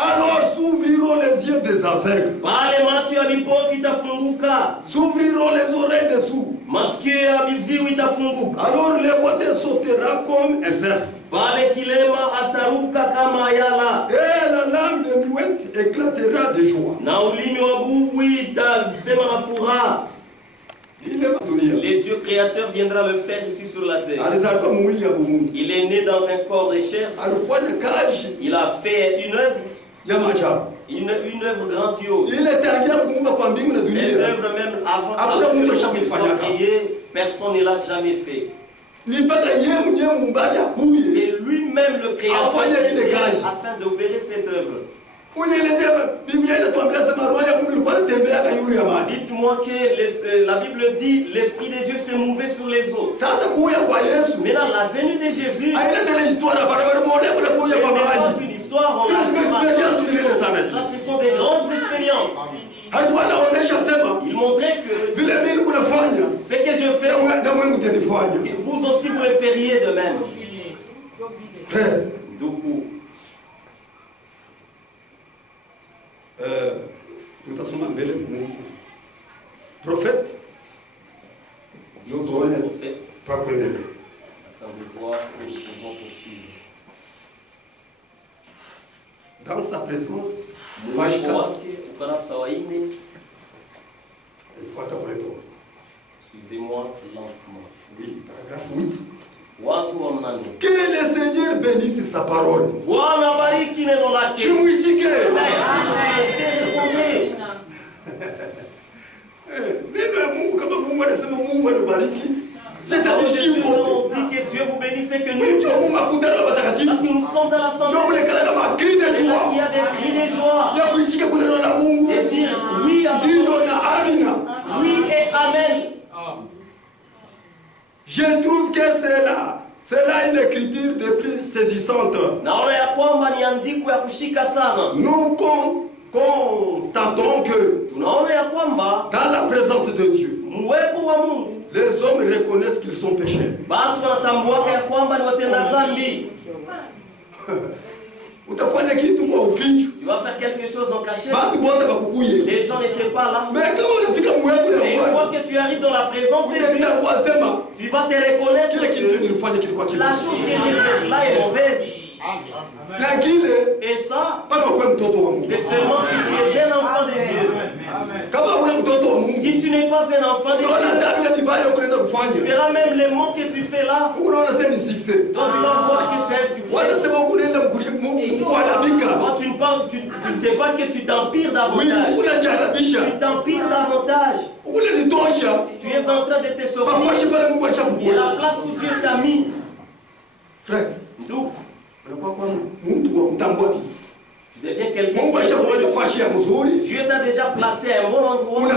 alors s'ouvriront les yeux des aveugles. Pale macho ya vipofu itafunguka. S'ouvriront les oreilles des sourds. Masikio ya viziwi itafunguka. Alors le boiteux sautera comme un cerf. Pale kilema ataruka kama ayala. Et la langue de muette éclatera de joie. Na ulimi wa bubu itasema na furaha. Le Dieu créateur viendra le faire ici sur la terre. Il est né dans un corps de chair. Il a fait une œuvre. Une œuvre grandiose. Une œuvre même avant que les gens soient créés, personne ne l'a jamais fait. Et lui-même le créateur afin d'opérer cette œuvre. Dites-moi que la Bible dit l'Esprit de Dieu s'est mouvé sur les eaux. Mais là, la venue de Jésus, c'est pas une histoire, on l'a. Ça, ce sont des grandes expériences. Il montrait que ce que je fais, vous aussi vous le feriez de même. Du coup, prophète, nous sommes prophètes. Pas connu. Afin de voir où nous pouvons poursuivre. Dans sa présence, page 4. Suivez-moi lentement. Oui, paragraphe 8. Que le Seigneur bénisse sa parole. C'est un Dieu que Dieu vous bénisse et que nous sommes dans l'assemblée. Il y a des cris de joie. Et dire oui à oui et amen. Je trouve que c'est là une écriture de plus saisissante. Nous constatons que dans la présence de Dieu, les hommes reconnaissent qu'ils sont pécheurs. Tu vas faire quelque chose en cachette. Les gens n'étaient pas là. Mais une fois que tu arrives dans la présence de Dieu, tu vas te reconnaître que la chose que j'ai faite là est mauvaise. Et ça, c'est seulement si tu es un enfant de Dieu. Si tu n'es pas un enfant de Dieu, tu verras même les mots que tu fais là. Toi, tu vas voir que c'est un succès. Toi, tu ne sais pas que tu t'empires davantage. Tu t'empires davantage. Tu es en train de te sortir de la place où Dieu t'a mis. Frère, d'où tu deviens quelqu'un. Dieu t'a déjà placé à un bon endroit.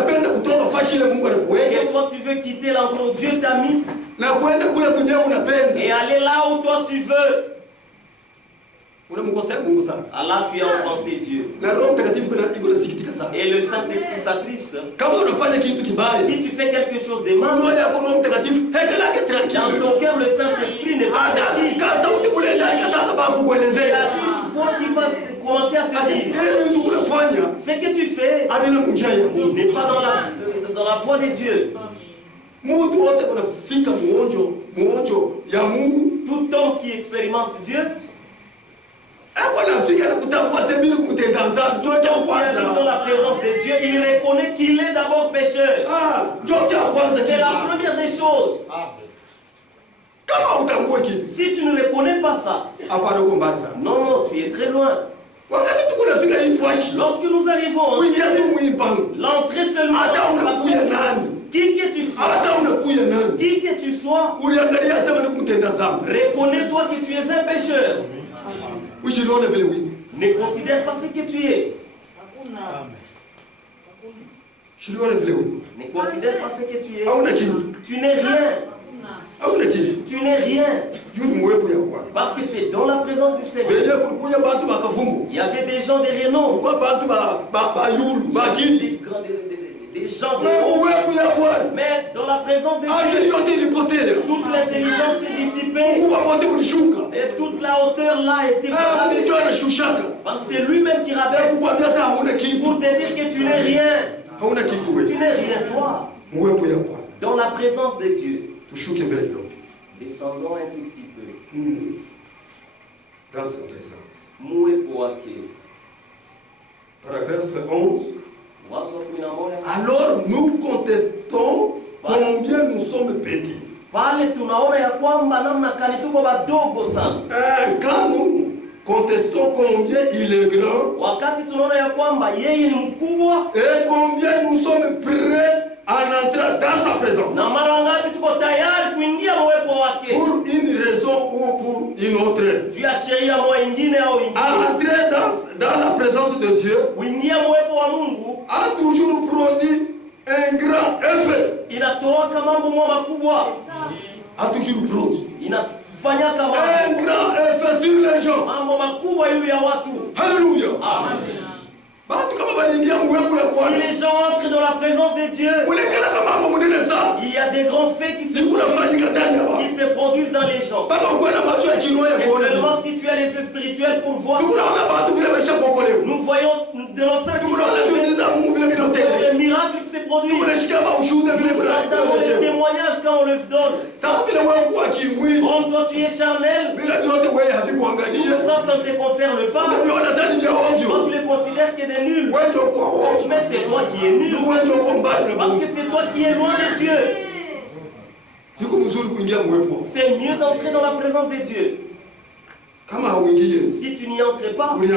Et toi tu veux quitter l'endroit où Dieu t'a mis et aller là où toi tu veux. Allah, tu as offensé Dieu. Et le Saint-Esprit s'attriste. Si tu fais quelque chose de mal, dans ton cœur, le Saint-Esprit n'est pas tranquille. Une fois qu'il va commencer à te dire ce que tu fais n'est pas dans la voie de Dieu. Tout homme qui expérimente Dieu, dans la présence de Dieu, il reconnaît qu'il est d'abord pécheur. C'est la première des choses. Si tu ne reconnais pas ça, non, tu es très loin. Lorsque nous arrivons, l'entrée seulement, qui que tu sois, reconnais-toi que tu es un pécheur. Ne considère pas ce que tu es. Ne considère pas ce que tu es. Tu n'es rien. Tu n'es rien. Parce que c'est dans la présence du Seigneur. Il y avait des gens de renom. des gens de haut. Mais dans la présence de Dieu, toute l'intelligence s'est dissipée. Et toute la hauteur là était rabaissée. Parce que c'est lui-même qui rabaisse. Pour te dire que tu n'es rien. Tu n'es rien, toi. Dans la présence de Dieu. Descendons un tout petit peu. Dans sa présence. Paragraphe 11. Alors nous contestons combien nous sommes petits. Quand nous contestons combien il est grand et combien nous sommes prêts à entrer dans sa présence. Pour une raison ou pour une autre. Entrer dans la présence de Dieu a toujours produit un grand effet. A toujours produit un grand effet sur les gens. Alléluia. Amen. Si les gens entrent dans la présence de Dieu, il y a des grands faits qui se produisent dans les gens. Et seulement si tu as les yeux spirituels pour voir ça. Nous voyons de l'enfer qui les miracles qui se produisent. Nous entendons les témoignages quand on le donne. Comme toi tu es charnel, tout ça, ça ne te concerne pas. Toi tu les considères que des nuls. Mais c'est toi qui es nul. Parce que c'est toi qui es loin de Dieu. C'est mieux d'entrer dans la présence de Dieu. Si tu n'y entres pas, il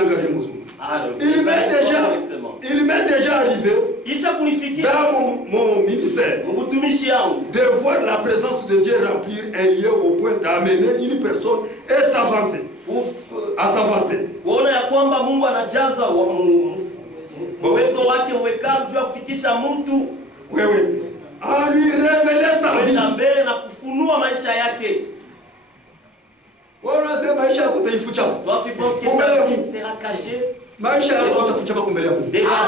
m'est déjà arrivé dans mon ministère de voir la présence de Dieu remplir un lieu au point d'amener une personne et s'avancer. À s'avancer. Uwezo wake mwekamu juu ya kufikisha mtu lui révéler sa vie na kufunua maisha yake. Toi tu penses que ta vie sera cachée? Devant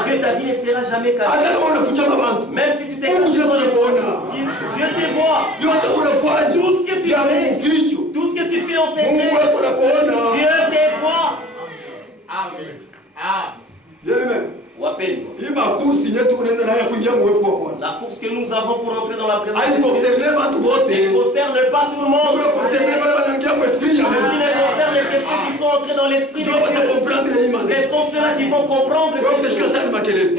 Dieu, ta vie ne sera jamais cachée. Même si tu t'es caché, Dieu te voit. Tout ce que tu fais, tout ce que tu fais en secret, Dieu te voit. Amen. Bien-aimé. La course que nous avons pour entrer dans la présence ne concerne pas tout le monde. Il concerne les personnes qui sont entrées dans l'esprit de Dieu. Ce sont ceux-là qui vont comprendre ces choses.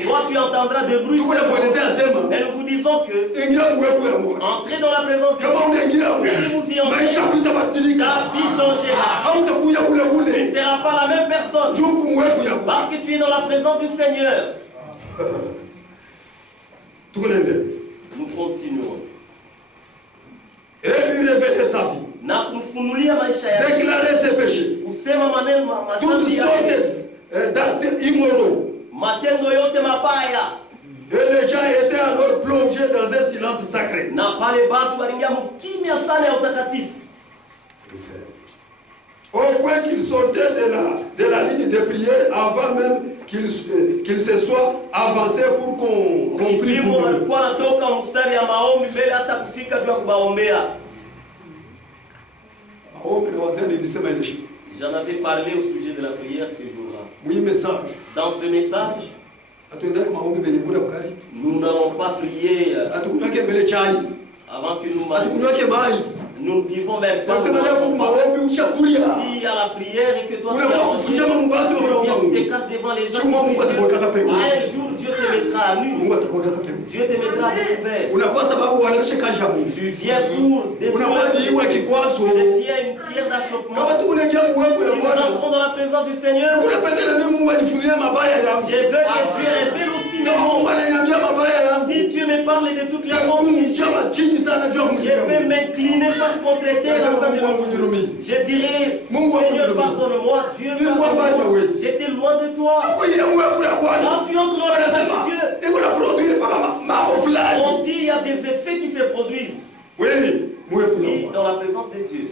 Toi tu entendras de bruit. Mais nous vous disons que entrez dans la présence de Dieu. Si vous y entrez, ta vie changera. Tu ne seras pas la même personne. Parce que tu es dans la présence du Seigneur. Nous continuons. Et lui révéler sa vie. Déclarer ses péchés. Toutes sortes d'actes immoraux. Et les gens étaient alors plongés dans un silence sacré. Au point qu'ils sortaient de la ligne de prière avant même qu'ils se soient avancés pour qu'on prie pour eux. J'en avais parlé au sujet de la prière ce jour-là. Dans ce message, nous n'allons pas prier avant que nous ne vivons même pas. Si il y a la prière et que toi tu te caches devant les gens, un jour Dieu te mettra à nu. Dieu te mettra à découvert. Tu viens pour détruire, tu deviens une pierre d'achoppement. Nous entrons dans la présence du Seigneur. Je veux que Dieu révèle aussi mes mots. Si Dieu me parle de toutes les choses, je vais m'incliner face contre terre. Je dirai, Seigneur, pardonne-moi, Dieu, pardonne-moi. J'étais loin de toi. Quand tu entres dans la présence de Dieu, on dit il y a des effets qui se produisent. Oui, dans la présence de Dieu.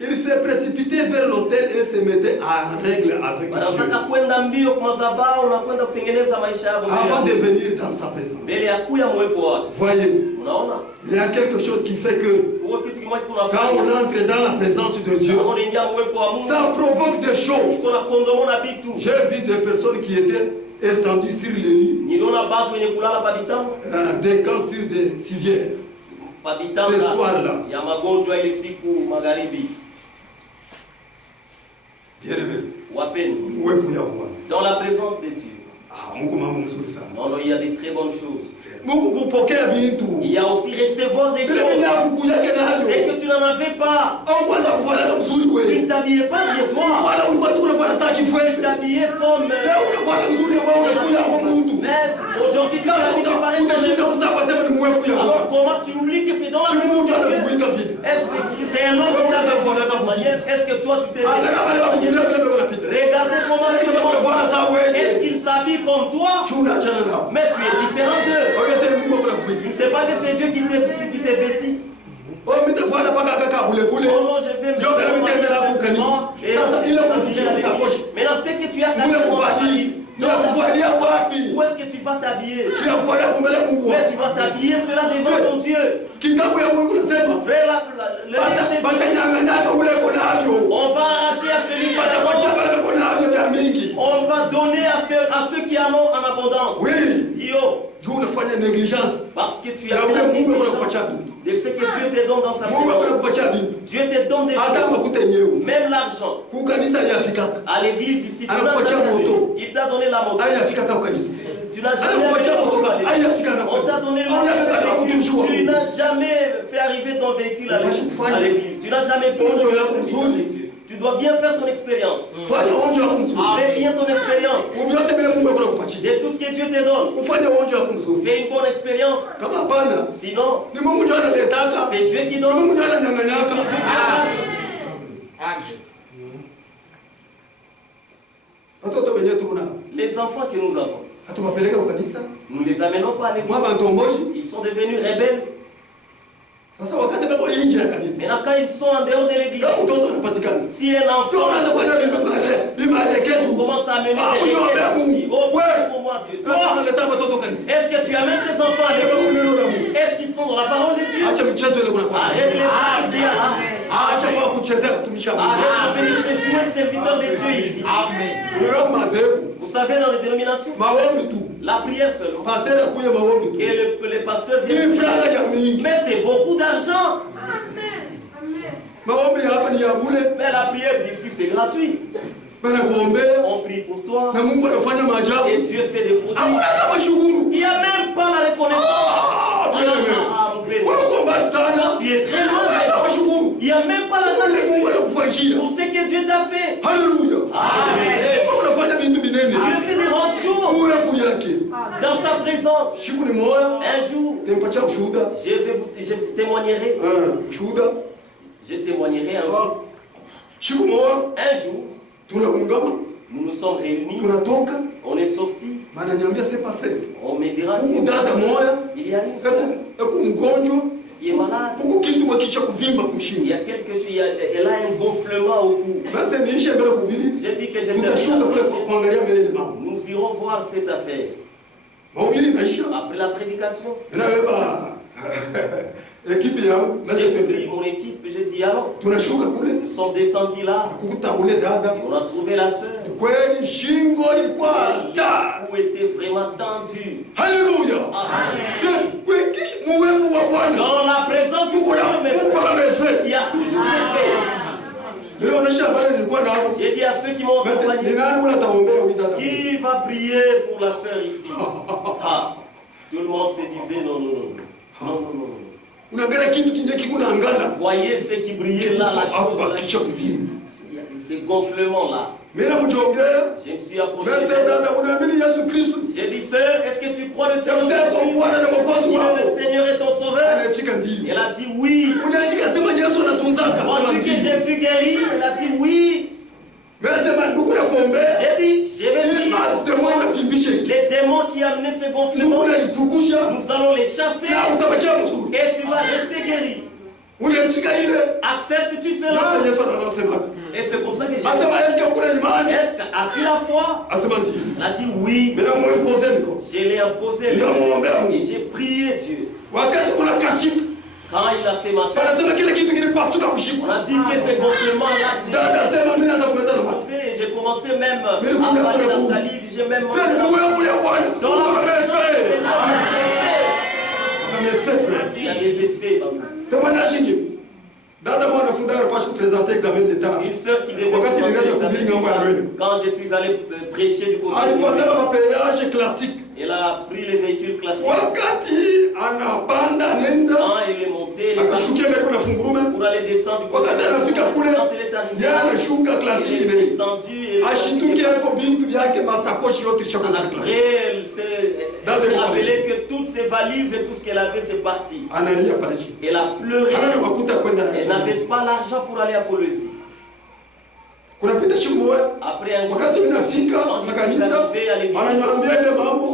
Il s'est précipitait vers l'autel et se mettait en règle avec Dieu. Avant de venir dans sa présence. Voyez, il y a quelque chose qui fait que quand on entre dans la présence de Dieu, ça provoque des choses. J'ai vu des personnes qui étaient étendues sur les lits, des camps sur des civières. Ce soir-là, bien aimé, dans la présence de Dieu. Non, il y a des très bonnes choses. Il y a aussi recevoir des choses. C'est que tu n'en avais pas. Tu ne t'habillais pas bien toi. Tu t'habillais comme... Mais aujourd'hui tu t'habilles pareil. Alors comment tu oublies que c'est dans la maison de Dieu? C'est un homme qui t'a fait de cette manière. Est-ce que toi tu t'es... Regardez comment c'est. Est-ce qu'il s'habille comme toi? Mais tu es différent d'eux. Tu ne sais pas que c'est Dieu qui t'est vêtu. Oh non, je vais me maintenant c'est que tu as ta valise. Où est-ce que tu vas t'habiller? Mais tu vas t'habiller cela devant ton Dieu. On va arracher à celui qui on va donner à ceux qui en ont en abondance. Oui. Parce que tu as de ce que Dieu te donne dans sa présence. Dieu te donne des choses. Même l'argent. À l'église ici, il t'a donné la moto. Tu n'as jamais on t'a donné le véhicule. Tu n'as jamais fait arriver ton véhicule à l'église. Tu n'as jamais pu. Tu dois bien faire ton expérience. Fais bien ton expérience. De tout ce que Dieu te donne. Fais une bonne expérience. Sinon, c'est Dieu qui donne. Les enfants que nous avons, nous ne les amenons pas à l'église. Ils sont devenus rebelles. Maintenant, quand ils sont en dehors de l'église, si un enfant commence à amener des requêtes ici, oh, pour moi, Dieu, toi, est-ce que tu amènes tes enfants à l'église? Est-ce qu'ils sont dans la parole de Dieu? Arrête de les pratiquer. Arrête de venir s'estimer de serviteurs de Dieu ici. Vous savez, dans les dénominations, la prière seulement. Et le pasteur vient. Mais c'est beaucoup d'argent. Mais la prière d'ici, c'est gratuit. On prie pour toi. Et Dieu fait des prodiges. Il n'y a même pas la reconnaissance. Tu es très loin. Il n'y a même pas la gratitude pour ce que Dieu t'a fait. Alléluia. Amen. Dieu fait des grandes choses dans sa présence. Un jour, je témoignerai. Je témoignerai un jour. Un jour, nous nous sommes réunis. On est sortis. On me dira qu'il y a une soeur qui est malade. Il y a quelque chose, elle a un gonflement au cou. J'ai dit que nous irons voir cette affaire. Après la prédication, j'ai pris mon équipe, j'ai dit alors, nous sommes descendus là, et on a trouvé la soeur. Le cou était vraiment tendu. Alléluia. Dans la présence du Seigneur, il y a toujours des faits. J'ai dit à ceux qui m'ont accompagné, qui va prier pour la soeur ici? Tout le monde se disait non. Voyez ce qui brillait là, la chose là. Ce gonflement là. Je me suis approché. J'ai dit, sœur, est-ce que tu crois le Seigneur? Le Seigneur est ton sauveur? Elle a dit oui. Crois-tu que Jésus guérit? Elle a dit oui. J'ai dit, je vais dire, les démons qui amenaient ce gonflement, nous allons les chasser et tu vas rester guéri. Acceptes-tu cela? Et c'est comme ça que Jésus as-tu la foi? Il a dit oui. Je l'ai imposé et j'ai prié Dieu. Quand il a fait ma tête, on a dit que ces gonflements-là, j'ai commencé même à parler la salive, j'ai même mangé il y a des effets. Une sœur qui devait quand je suis allé prêcher du côté elle a pris les véhicules classiques. Quand il est monté pour aller descendre du côté, quand elle est arrivée, il est descendu et après elle s'est rappelé que toutes ses valises et tout ce qu'elle avait c'est parti. Elle a pleuré. Elle n'avait pas l'argent pour aller à Kolwezi. Après un jour, quand je suis arrivé à l'église, on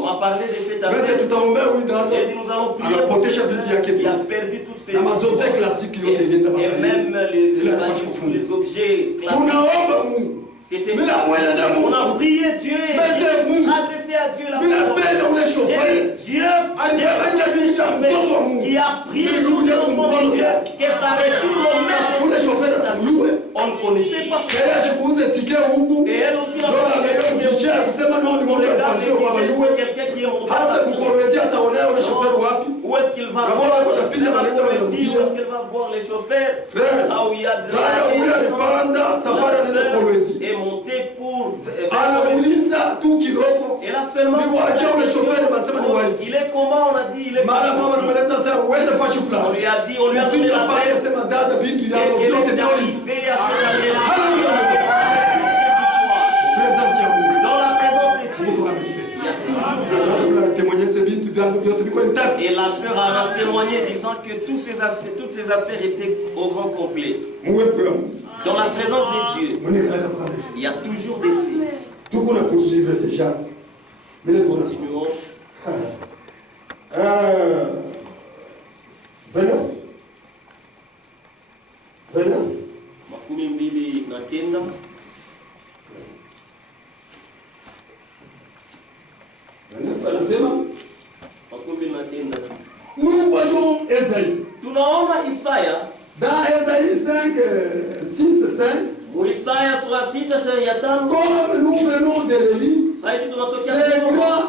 m'a parlé de cette affaire. J'ai dit nous allons prier pour ce qui a perdu toutes ses choses. Et même les objets classiques. C'était on a prié Dieu et adressé à Dieu la parole. Dieu qui a pris le chauffeur de Dieu, que ça retourne au maître. On ne connaissait pas ça. Et elle aussi n'a pas quelqu'un qui est monté. Où est-ce qu'il va voir où est-ce qu'elle va voir les chauffeurs? Là où il y a de la est monté pour et là seulement il est comment on a dit il est on lui a dit on lui a donné l'adresse dans la présence de Dieu il y a toujours et la sœur a témoigné disant que toutes ces affaires étaient au grand complètes. Dans la présence de Dieu, il y a toujours des faits. Tout qu'on a poursuivre déjà. Mais les continuons. 29. Makumi mbili na kenda. Nous voyons Esaïe. Tunaona Isaya. Dans Esaïe 5, 6, 5. Comme nous venons de le lire, c'est grand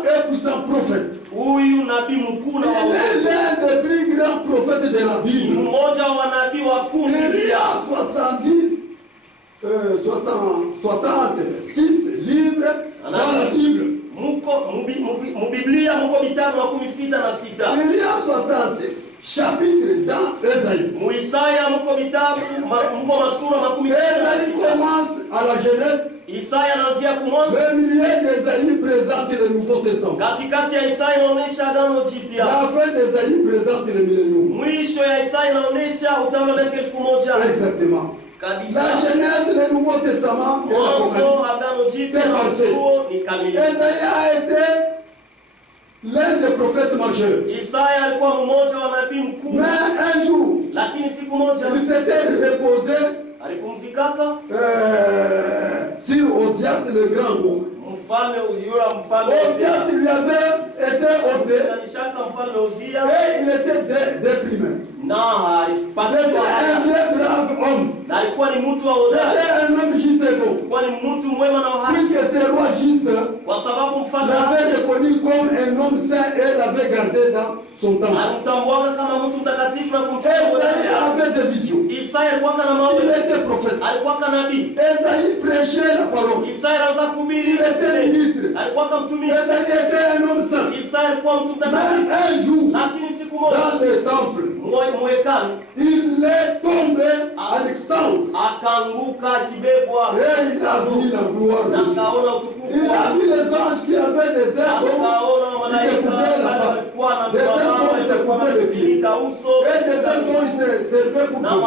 et puissant prophète. Il est l'un des plus grands prophètes de la Bible. Il y a 66 livres dans la Bible. Il y a 66 chapitres dans Esaïe. Esaïe commence à la Genèse. Le milieu d'Esaïe présente le Nouveau Testament. La fin d'Esaïe présente le millénium. Exactement. La Genèse, le Nouveau Testament et l'Apocalypse. C'est parfait. Esaïe a été l'un des prophètes majeurs. Mais un jour, il s'était reposé sur Osias le grand roi. Osias lui avait été ôté et il était déprimé. C'était un vieux brave homme. C'était un homme juste et bon. Puisque ce roi juste l'avait reconnu comme un homme saint et l'avait gardé dans son temple. Esaïe avait des visions. Il était prophète. Esaïe prêchait la parole. Il était ministre. Esaïe était un homme saint. Mais un jour, dans le temple, il est tombé à l'extase. Et il a vu la gloire de Dieu. Il a vu les anges qui avaient des ailes qui se couvraient la face. Des ailes dont ils se couvraient le pied. Et des ailes dont ils se servaient pour prier.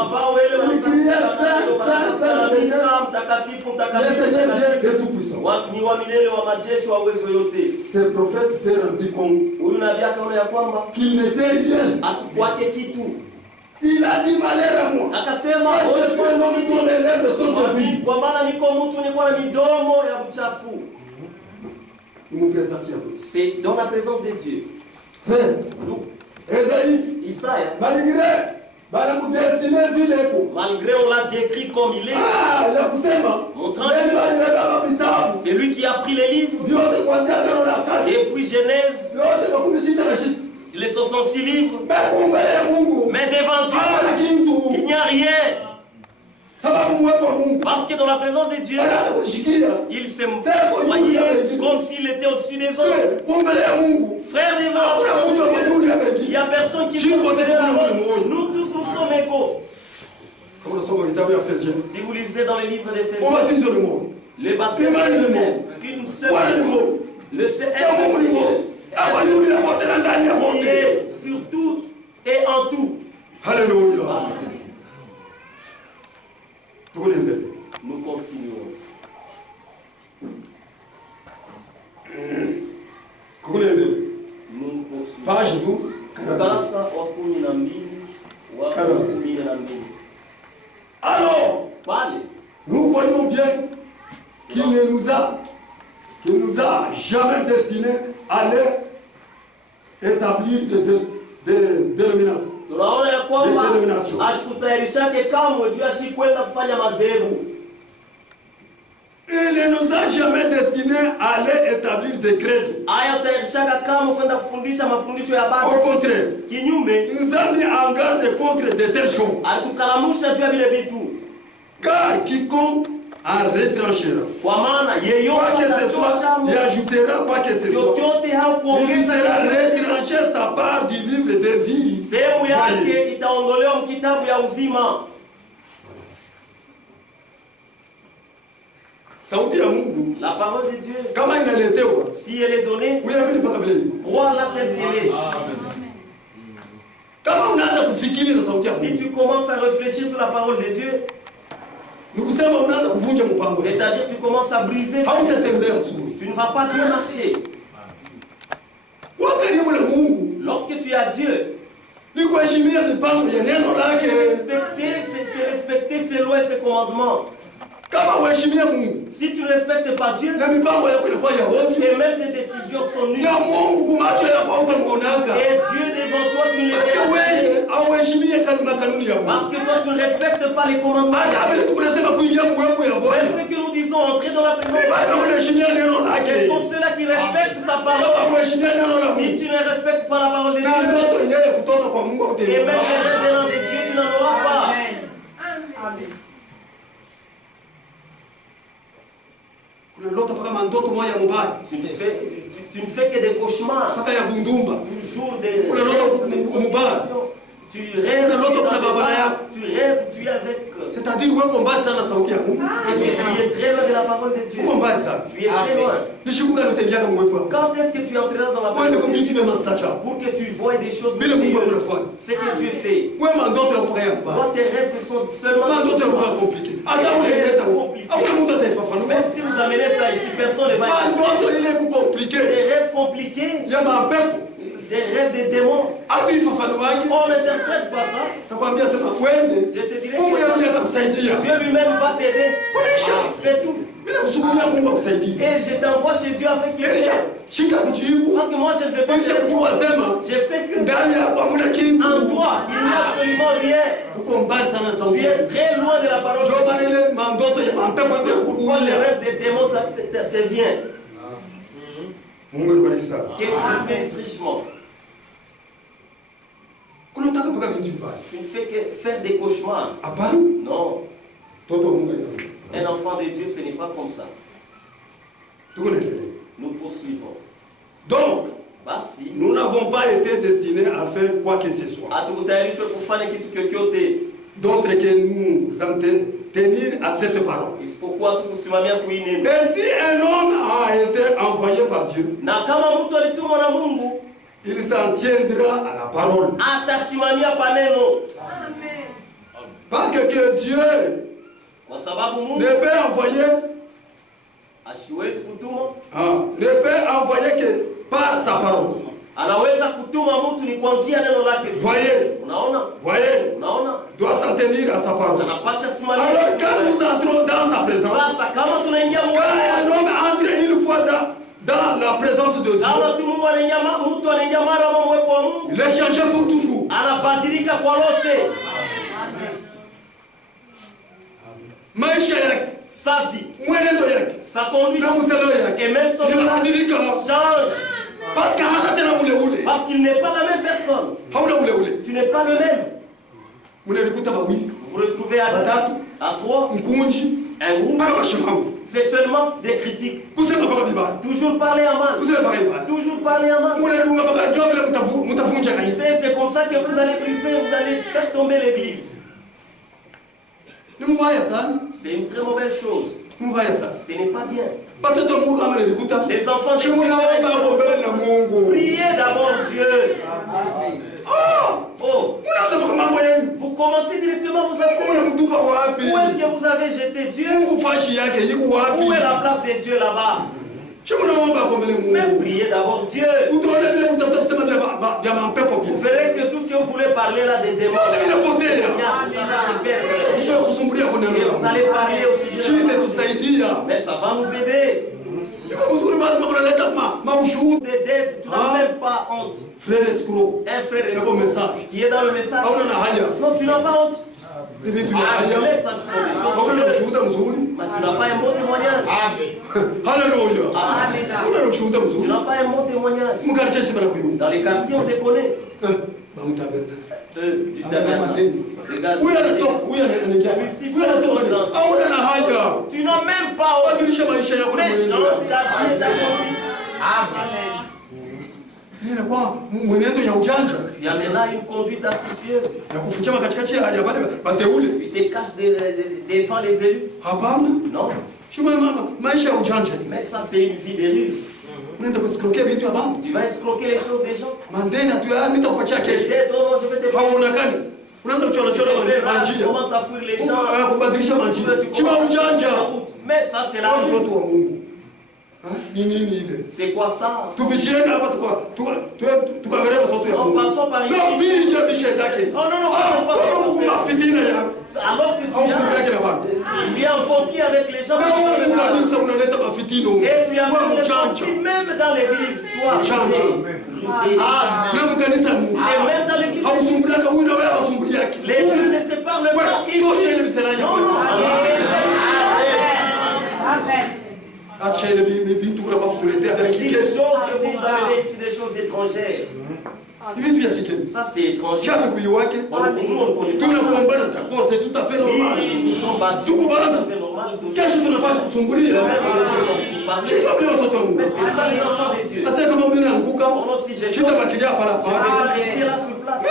Il criait Saint, Saint, Saint, le Seigneur Dieu est tout puissant. Ce prophète s'est rendu compte qu'il n'était rien. Il a dit malheur à moi. Akasema je suis un homme dont les lèvres sont impues. kwa maana niko mtu niko na midomo ya mchafu. C'est dans la présence de Dieu. Frère, Esaïe, Isaïe, malgré on l'a décrit comme il est, montrant c'est lui qui a pris les livres, depuis Genèse, les 66 livres, mais devant Dieu, il n'y a rien. Parce que dans la présence de Dieu, il s'est voyé comme s'il était au-dessus des autres. Frère devant il n'y a personne qui peut nous tous nous sommes égaux. Si vous lisez dans les livres d'Éphésiens, le baptême est le même, une seule, le Seigneur qui est sur tout et en tout. Alléluia. Nous continuons. Nous poursuivons. Page 12. Alors, nous voyons bien qu'il ne nous a jamais destiné à aller établir des dénominations. Tunaona ya kwamba ashikutayarishake kamwe juu asikwenda kufanya madhehebu. Il ne nous a jamais destiné à aller établir des credos. Aya tayarishaka kamwe kwenda kufundisha mafundisho ya basi. Au contraire, kinyume, il nous a mis en garde contre de telles choses. Atukalamusha juu ya vile vitu. Car quiconque en retranchera, kwa maana yeyote quoi que ce soit, il ajoutera quoi que ce soit, il sera retranché sa part du livre de vie. Sehemu yake itaondolewa mkitabu ya uzima. Sauti ya Mungu, la parole de Dieu, kama inaletewa, si elle est donnée, crois la tête d'elle. Kama unaanza kufikiri na sauti ya Mungu, si tu commences à réfléchir sur la parole de Dieu, c'est-à-dire tu commences à briser, tu ne vas pas bien marcher. Lorsque tu as Dieu, c'est respecter ses lois et ses commandements. Si tu ne respectes pas Dieu, et même tes décisions sont nulles. Et Dieu devant toi, tu ne les respectes pas. Parce que toi, tu ne respectes pas les commandements. Même ce que nous disons, entrer dans la présence de Dieu, ce sont ceux-là qui respectent sa parole. Si tu ne respectes pas la parole de Dieu, et même les révérends de Dieu, tu n'en auras pas. Amen. Tu ne fais que des cauchemars. Toujours des tu rêves, tu es avec. C'est-à-dire que tu es très loin de la parole de Dieu. Tu es très loin. Quand est-ce que tu entreras dans la parole de Dieu pour que tu voies des choses merveilleuses, ce que tu fais? Toi, tes rêves, ce sont seulement compliqués. Même si vous amenez ça ici, personne ne va être. Des rêves compliqués, des rêves des démons. On n'interprète pas ça. Je te dirais que Dieu lui-même va t'aider. C'est tout. Et je t'envoie chez Dieu avec lui. Parce que moi je ne vais pas. Je sais que en toi, il n'y a absolument rien. Tu es très loin de la parole de Dieu. Pourquoi les rêves des démons te viennent? Que tu bénisses richement. Tu ne fais que faire des cauchemars. Non. Un enfant de Dieu, ce n'est pas comme ça. Nous poursuivons. Donc, nous n'avons pas été destinés à faire quoi que ce soit. D'autres que nous tenir à cette parole. Et si un homme a été envoyé par Dieu, il s'en tiendra à la parole. Parce que Dieu ne peut envoyer ne peut envoyer que par sa parole. Anaweza kutuma mtu ni kwa njia neno lake. Voyez. Unaona? Voyez. Unaona? Doit s'en tenir à sa parole. Anapasha simamia. Alors quand nous entrons dans sa présence, sasa kama tunaingia quand un homme entre une fois dans la présence de Dieu, kama tu Mungu anaingia mtu anaingia mara moja mwepo wa Mungu, il est changé pour toujours. Anabadilika kwa lote. Maisha yake, sa vie, mwenendo yake, sa conduite, na mselo yake, et même son inabadilika. change. Parce que hana tena ule ule. Parce qu'il n'est pas la même personne. Hauna ule ule. Tu n'es pas le même. Mnalikuta mawili. Vous retrouvez à deux, à trois, mkunji, un groupe. C'est seulement des critiques. Toujours parler en mal. Toujours parler en mal. C'est comme ça que vous allez briser, vous allez faire tomber l'église. C'est une très mauvaise chose. Ce n'est pas bien. Les enfants de Dieu, priez d'abord Dieu. Oh. Vous commencez directement vos affaires. Où est-ce que vous avez jeté Dieu? Où est la place de Dieu là-bas? Mais priez d'abord Dieu. Vous verrez que tout ce que vous voulez parler là des démons, vous allez parler au sujet. Mais ça va nous aider. Des dettes, tu n'as même pas honte. Un frère escroc qui est dans le message. Non, tu n'as pas honte. Mais ça, ce sont des choses. Mais tu n'as pas un bon témoignage. Alléluia. Tu n'as pas un bon témoignage. Dans les quartiers, on te connaît. Tu n'as même pas honte. Mais change ta vie et ta conduite. Il y en a une conduite astucieuse. Tu te caches devant les élus. Non. Mais ça, c'est une vie de ruse. Tu vas escroquer les choses des gens. Tu commences à fuir les gens. Mais ça, c'est la ruse. C'est quoi ça? En passant par ici. Oh non, alors que tu es en conflit avec les gens. Et tu as même dans l'église. Toi, et même dans l'église. Les dieux ne se parlent pas ici. Non, non. Amen. Des choses que vous amenez ici, des choses étrangères. Ça c'est étranger. C'est tout à fait normal. Nous sommes battus. Tout à fait normal. Mais c'est ça les enfants de Dieu. Oh, si j'ai pas rester là sur place.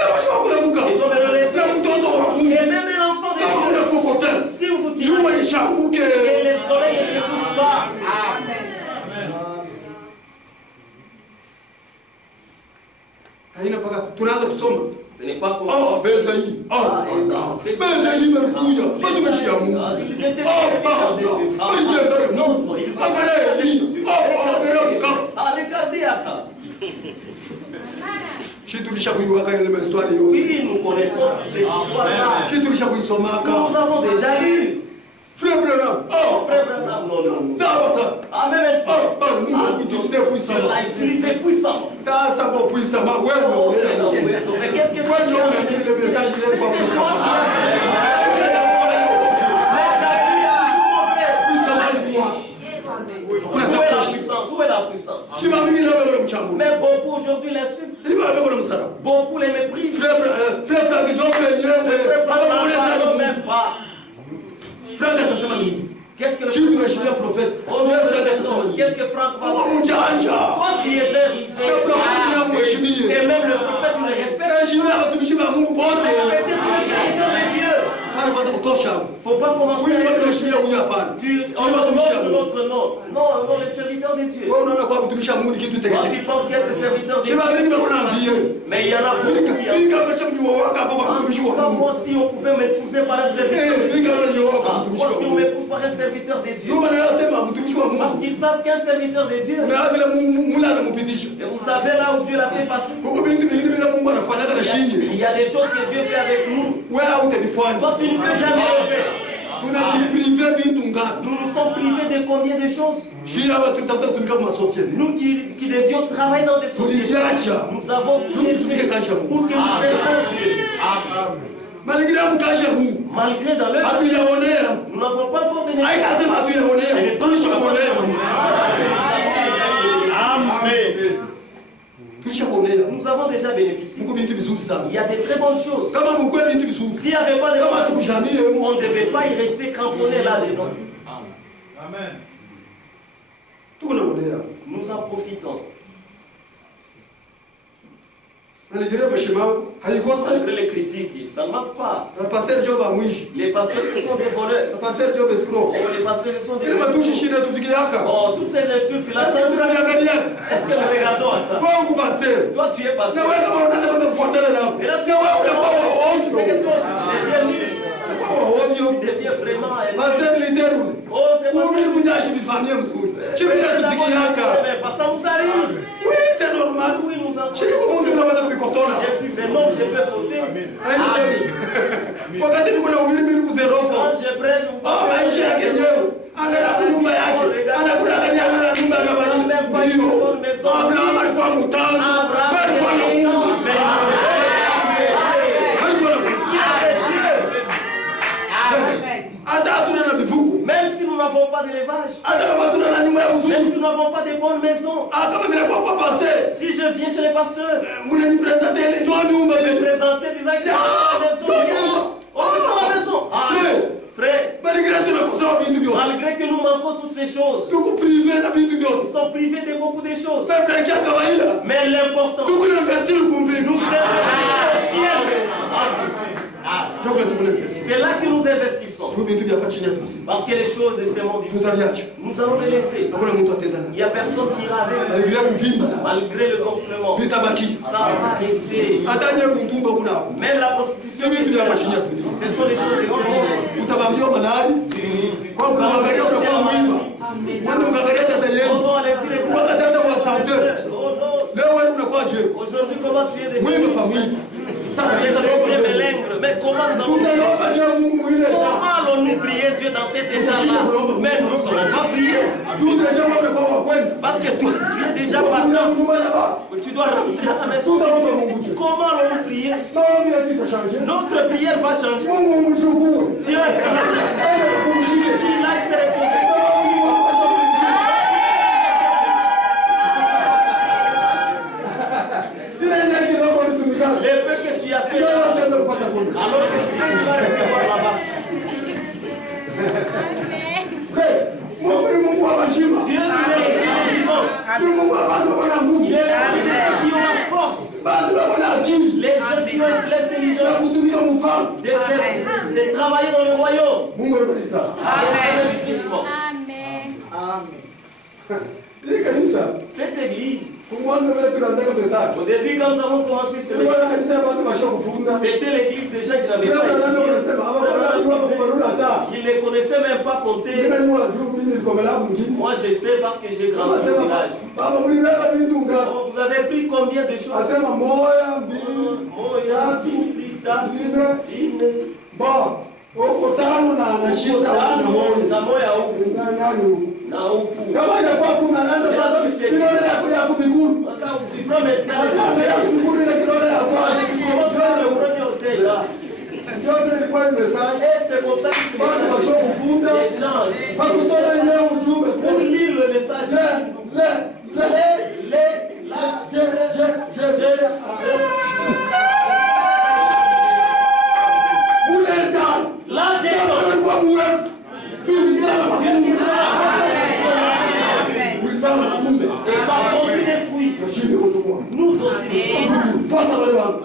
Et même un enfant de Dieu, si vous dites que les soleils ne se couchent pas. Ce n'est pas comme oui, nous connaissons cette histoire-là. Nous avons déjà lu. Frère Branham, frère Branham, non. Ah, même il a utilisé puissamment. Ça va puissamment, ouais, mais qu'est-ce que tu Où est la puissance? Mais beaucoup aujourd'hui l'insultent. Beaucoup les méprisent. Frère, même pas. Qu'est-ce que le prophète? Qu'est-ce que Franck va faire? Toi tu es rusé. Et même le prophète tu le respectes. Respectez tous les serviteurs de Dieu. Il ne faut pas commencer avec l'autre nom. Non, les serviteurs de Dieu. Quand tu penses qu'être serviteur de Dieu, mais il y en a beaucoup qui Comme moi, si on pouvait m'épouser par un serviteur de Dieu. Moi, si on m'épouse par un serviteur de Dieu. Parce qu'ils savent qu'un serviteur de Dieu. Et vous savez là où Dieu l'a fait passer. Il y a des choses que Dieu fait avec nous. Toi, tu ne peux jamais le faire. Nous nous sommes privés de combien de choses? Nous qui devions travailler dans des sociétés, nous avons tout fait pour que nous servons Dieu. Malgré dans le nous n'avons pas encore bénéficié. Nous avons déjà bénéficié. Il y a de très bonnes choses. S'il n'y avait pas de bonnes choses, on ne devait pas y rester cramponné là-dedans. Amen. Nous en profitons. Malgré les critiques, ça ne manque pas. Les pasteurs, ce sont des voleurs. Oh, les pasteurs, ce sont des voleurs. Oh, toutes ces insultes-là, est-ce que nous regardons à ça? Toi, tu es pasteur. Et là, c'est tu deviens vraiment oh, c'est pas ça nous arrive. Oui, c'est normal. Oui, nous avons. Je suis un homme, je peux voter. Quand je presse, vous même si nous n'avons pas d'élevage, même si nous n'avons pas de bonnes maisons, si je viens chez les pasteurs, me présenter des actes dans la maison. Frère, malgré que nous manquons toutes ces choses, nous sommes privés de beaucoup de choses. Mais l'important, nous investissons au ciel. C'est là que nous investissons. Parce que les choses de ce monde ici, nous allons les laisser. Il n'y a personne qui ira avec. Malgré le gonflement, ça va rester. Même la prostitution, ce sont les choses de ce monde. Aujourd'hui, comment tu es défendu? Mais comment nous allons-nous prier Dieu dans cet état-là? Mais nous ne saurons pas prier. Parce que toi, tu es déjà partant. Tu dois rentrer à ta maison. Comment allons-nous prier? Notre prière va changer. Dieu, qu'il aille se reposer. Les peu que tu as fait, alors que c'est ce que tu vas recevoir là-bas. Dieu, il est vivant. Il est ceux qui ont la force. Les gens qui ont l'intelligence de travailler dans le royaume. Amen. Cette église, au début, quand nous avons commencé ce c'était l'église déjà qui n'avait pas il ne connaissait même pas compter. Moi je sais parce que j'ai grandi au village. Vous avez pris combien de choses? Kama inakuwa kuna naanza sasa kidole ya kubiguru. Sasa ukiprome sasa ya kubiguru ile kidole ya kwa ndio ilikuwa message c'est comme ça que c'est kufunza kwa kusoma ile ujumbe pour lire le message et ça produit des fruits. Nous aussi nous sommes.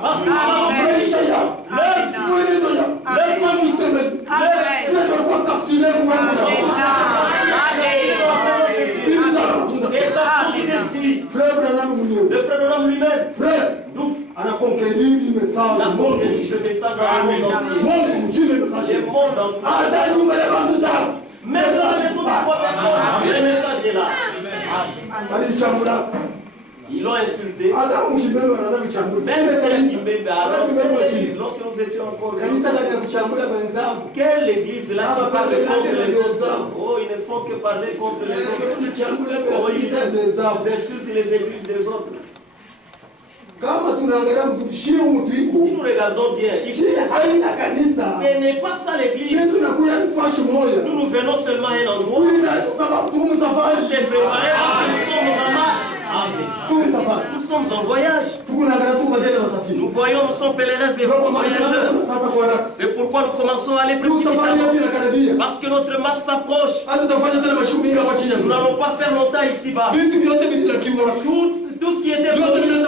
Parce que nous avons fait le frère Branham lui-même, frère, a conquéri La porte dirige le message dans le monde entier. Le monde entier. Même dans la maison de 3 personnes, le message est là. Ils l'ont insulté. Même si Kimbembe, lorsque nous étions encore quelle église là qui parle contre les autres? Oh, ils ne font que parler contre les autres. Oh, ils insultent les églises des autres. Si nous regardons bien, ici, ce n'est pas ça l'église. Nous venons seulement à un endroit pour se préparer parce que nous sommes en marche. Nous sommes en voyage. Nous voyons, nous sommes pèlerins et voyageurs. C'est pourquoi nous commençons à aller précipitamment. Parce que notre marche s'approche. Nous n'allons pas faire longtemps ici-bas. Tout ce qui était toutes les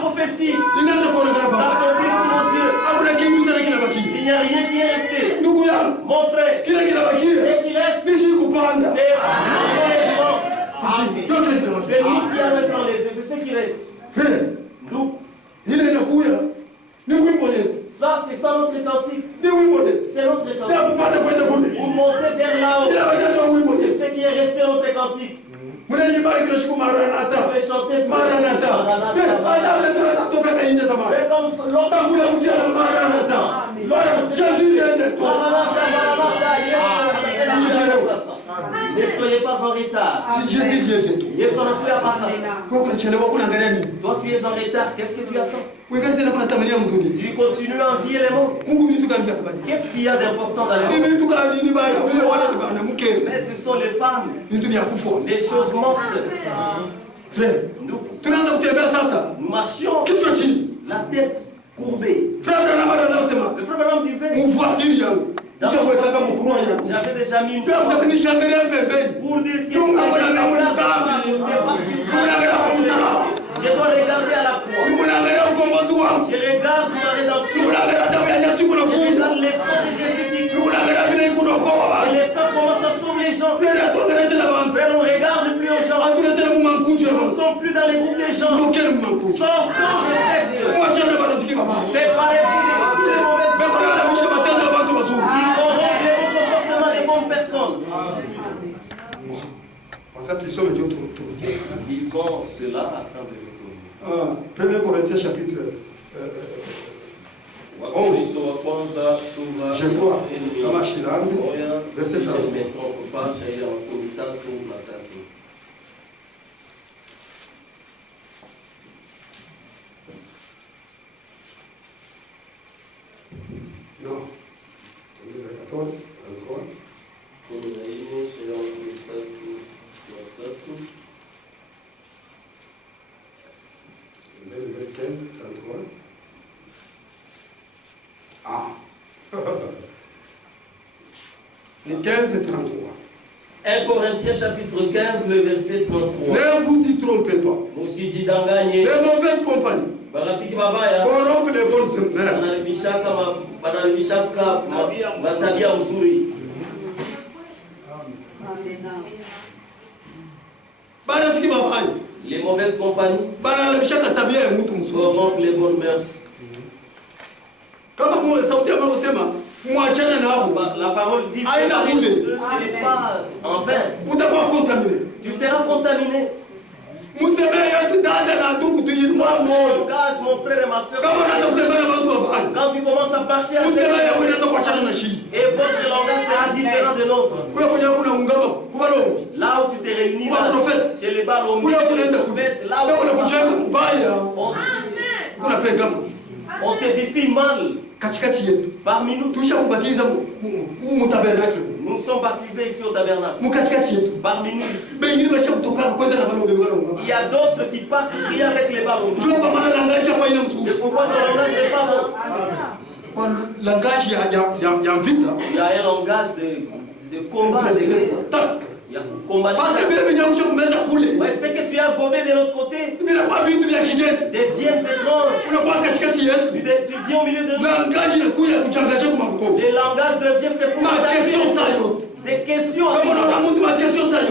prophéties s'accomplissent sous nos yeux. Il n'y a rien qui est resté. Mon frère, ce qui reste, c'est notre enlèvement. C'est nous qui allons être enlevés. C'est ce qui reste. Nous. Ça, c'est ça notre cantique. C'est notre cantique. Vous montez vers là-haut. C'est ce qui est resté notre cantique. Vous pouvez chanter Maranatha. Ne soyez pas en retard. Si Jésus vient bientôt. Toi tu es en retard, qu'est-ce que tu attends? Tu continues à envier les mondes. Qu'est-ce qu'il y a d'important dans le monde? Mais ce sont les femmes, les choses mortes. Frère, nous marchions la tête courbée. Le frère Branham disait, j'avais déjà mis une fois pour dire que je dois regarder à la croix. Je regarde ma rédemption. Je regarde les sangs de Jésus-Christ. Et les sangs commencent à sauver les gens. Frère, on ne regarde plus aux gens. Nous ne sommes plus dans les groupes des gens. Sortons de cette. Séparez-vous de tous les mauvaises personnes qui corrompent les bons comportements des bonnes personnes. Ils ont cela afin de retourner. 1 Corinthiens chapitre 11. Je crois, dans ma chilangue, verset 30. Non, 14, 33. Le 15, 33. Ah. Le 15 et 33. 1 Corinthiens chapitre 15, le verset 33. Ne vous y trompez pas. Les mauvaises compagnies corrompent les bonnes mères. Les mauvaises compagnies corrompent les bonnes mœurs. La parole dit que ce n'est pas en vain. Tu seras contaminé. Mon frère et ma soeur, quand tu commences à marcher avec et votre langage sera différent de l'autre. Là où tu t'es réuni, c'est les balles au milieu, là où on t'édifie mal. Parmi nous, nous sommes baptisés ici au tabernacle. Parmi nous ici. Il y a d'autres qui partent prier avec les ballons. C'est pourquoi ton langage n'est pas bon. Il y a un langage de combat, de guerre. Il y a combat. Ouais, c'est que tu as gobé de l'autre côté. Des viennes étranges. Tu viens au milieu de nous. Les langages deviennent c'est pour des questions.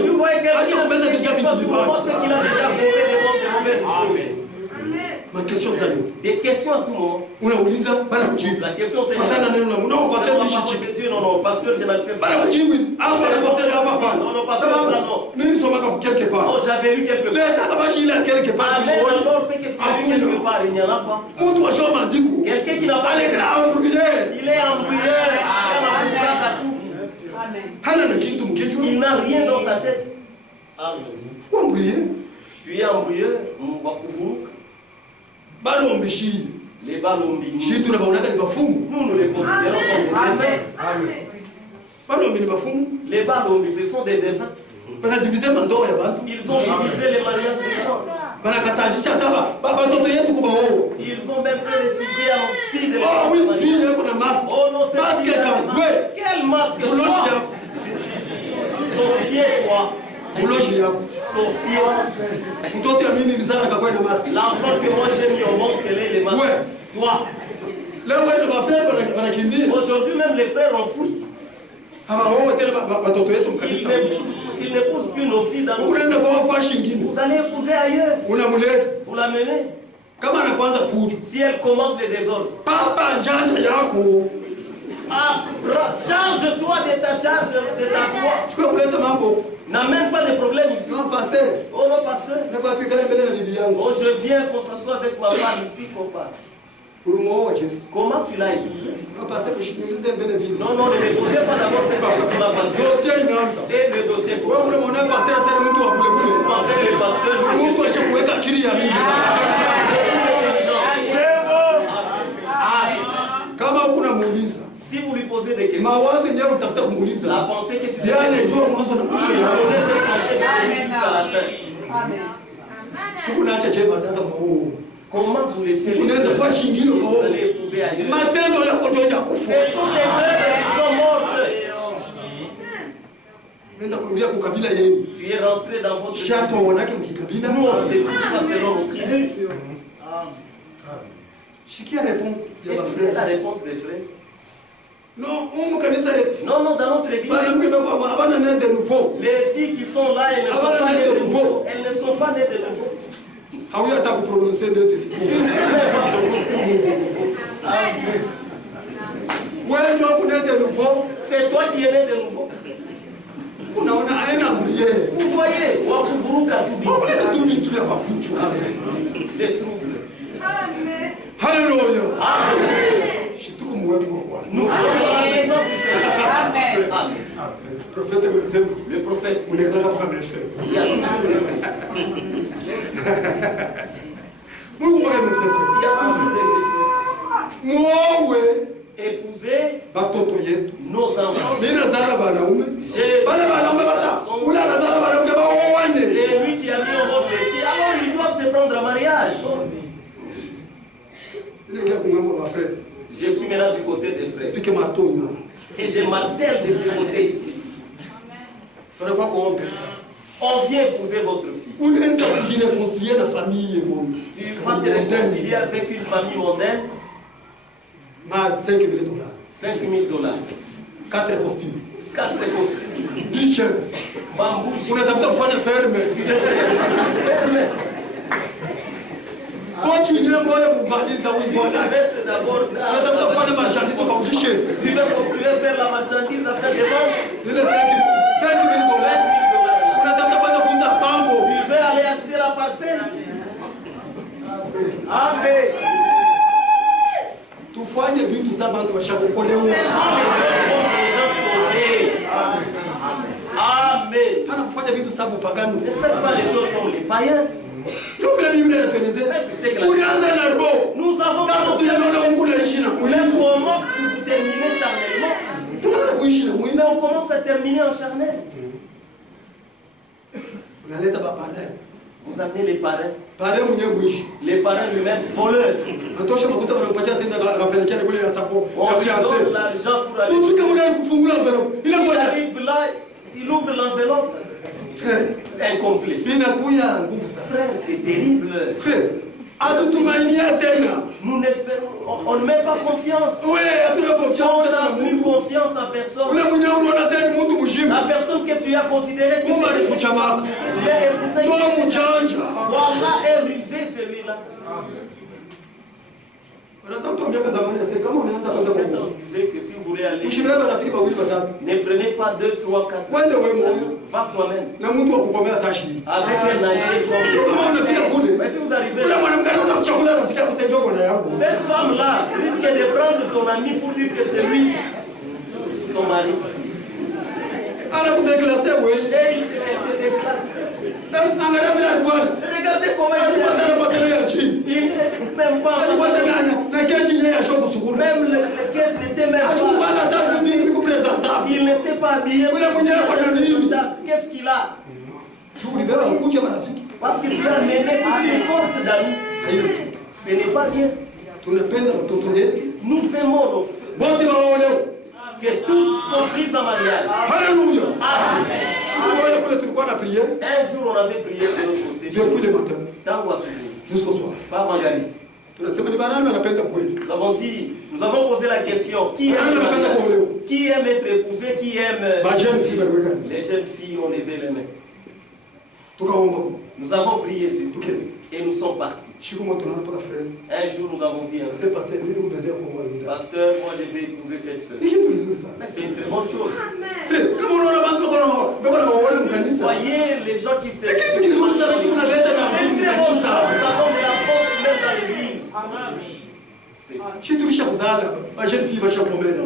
Tu vois quelqu'un qui pense qu'il a déjà gobé des mauvaises choses. Des questions à tout moment. La question est non, pasteur, je n'accepte pas. Non, pasteur, ça non. Non, j'avais lu quelque part. Amen, alors c'est que tu as lu quelque part, il n'y en a pas. Quelqu'un qui n'a pas il est embrouillé, il n'a rien dans sa tête. Tu es embrouillé, les balombi. Nous les considérons comme des défunts. Les balombi, ce sont des défunts. Ils ont divisé les mariages des gens. Ils ont même fait réfugier à nos filles de la oh non, c'est quel masque toi? Sorcier toi. Sorcier. L'enfant que moi j'ai mis au monde, quel est le masque? Toi. Aujourd'hui même les frères ont fui. Ils n'épousent plus nos filles dans nos filles. Vous allez épouser ailleurs. Vous l'amenez. Si elle commence les désordres. Charge-toi de ta charge, de ta foi. N'amène pas de problème ici. Non, pasteur. Oh non, pasteur. Oh, je viens qu'on s'assoie avec ma femme ici, qu'on parle. Comment tu l'as épousé? Non, non, ne me posez pas d'abord cette question-là, pasteur. Et le dossier pour vous. Vous pensez le pasteur, si vous lui posez des questions, la pensée que tu dois jusqu'à la fin. Comment vous laissez les œuvres vous allez épouser ailleurs? Ce sont des œuvres qui sont mortes. Tu es rentré dans votre tribu. Nous, on ne s'épouse pas selon nos tribus. Quelle est la réponse des frères? Non, non, dans notre église, les filles qui sont là, elles ne sont pas nées de nouveau. Elles ne sont pas nées de nouveau. Tu ne sais même pas prononcer nées de nouveau. C'est toi qui es né de nouveau. Vous voyez, les troubles. Alléluia. Nous sommes dans la présence du Seigneur. Amen. Le prophète. Il y a toujours des effets. Épouser nos enfants. C'est lui qui a mis au monde les filles. Alors ils doivent se prendre un mariage. Je suis maintenant du côté des frères. Et je m'attelle de ce côté ici. On vient épouser votre fille. Tu vas te réconcilier avec une famille mondaine. $5 000. $5 000. 4 costumes. 10 chefs. Bambou. On a d'abord fait une ferme. Continuez moi vous parler ça oui voilà. D'abord. On a d'abord fait une marchandise au guichet. Tu veux faire la marchandise après de vendre? $5 000. On a d'abord fait une banque. Tu veux aller acheter la parcelle? Amen. Tufanye vitu za bantu bashakukolewa. Les gens sauvés. Amen. Pana kufanya vitu za upagano. Ne faites pas les choses comme les païens. Donc la Bible est organisée. Nous avons même comment vous terminez charnellement. Mais on commence à terminer en charnel. Vous amenez les parrains. Les parrains lui-même voleurs. On donne l'argent pour aller. Il arrive là, il ouvre l'enveloppe. C'est incomplet. Frère, c'est terrible. Nous n'espérons, on ne met pas confiance. On n'a plus confiance en personne. La personne que tu as considérée comme voilà est rusé celui-là. disait que si vous voulez aller, ne prenez pas 2, 3, 4. Va toi-même. Avec un âgé comme mais si vous arrivez là, cette femme-là risque de prendre ton ami pour dire que c'est lui, son mari. Et il te déclasse. Regardez comment il il n'est même pas. Même le quête n'était même pas. Il ne s'est pas habillé. Qu'est-ce qu'il a? Parce que tu as mené toute une cohorte d'amis. Ce n'est pas bien. Nous aimons nos frères. Que toutes sont prises en mariage. Alléluia. Amen. Un jour on avait prié de l'autre côté. Depuis le matin. Jusqu'au soir. Pas Magali. Nous avons dit, nous avons posé la question, qui aime être épousé, qui aime... Les jeunes filles ont levé les mains. Nous avons prié Dieu. Et nous sommes partis. Un jour nous avons vu un pasteur, moi je vais épouser cette soeur. Mais c'est une très bonne chose. Voyez les gens qui se... C'est une très bonne chose. Nous avons de la force même dans l'église.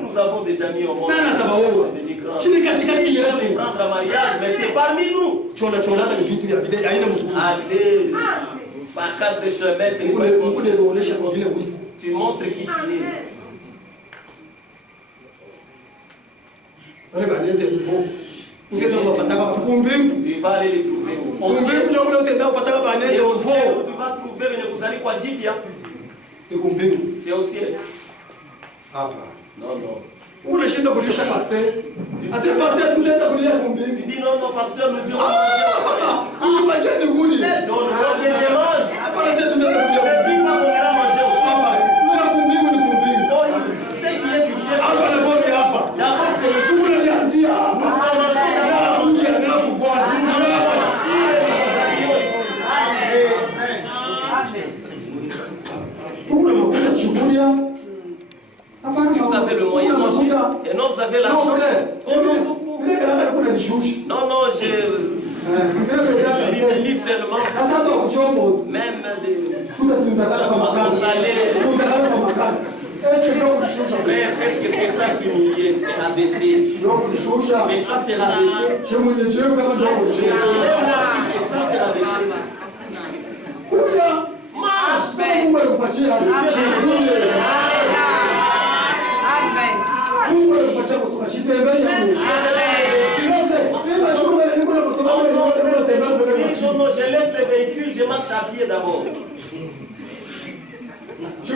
Nous avons des amis au monde. Qui les prendre à mariage, mais c'est parmi nous. Allez, par 4 chemins, c'est une tu montres qui tu es. Tu vas aller les trouver. Et au ciel où tu vas trouver une Kuzali kwa Jibia. C'est au ciel. Non, non. Où le chien de chaque pasteur? Ah, c'est pasteur, tout le temps, il dit non, non, pasteur, nous irons. Ah, il va dire de vous. Non, non, que je mange. Après, c'est tout le temps, ne dis pas qu'on ira manger au soir. Non, c'est qui est du ciel. Ah, le bon est là. D'abord, c'est ici. Tout le monde est assis. Nous commençons d'abord. Nous y allons pouvoir. Vous avez le moyen manger et non, vous avez l'argent. Oh non, beaucoup. Non, non, je lis seulement. Même des mais est-ce que c'est ça s'humilier, c'est rabaisser? C'est ça, c'est rabaisser. C'est ça, c'est rabaisser. Marche. Je laisse le véhicule, je marche à pied d'abord. Ça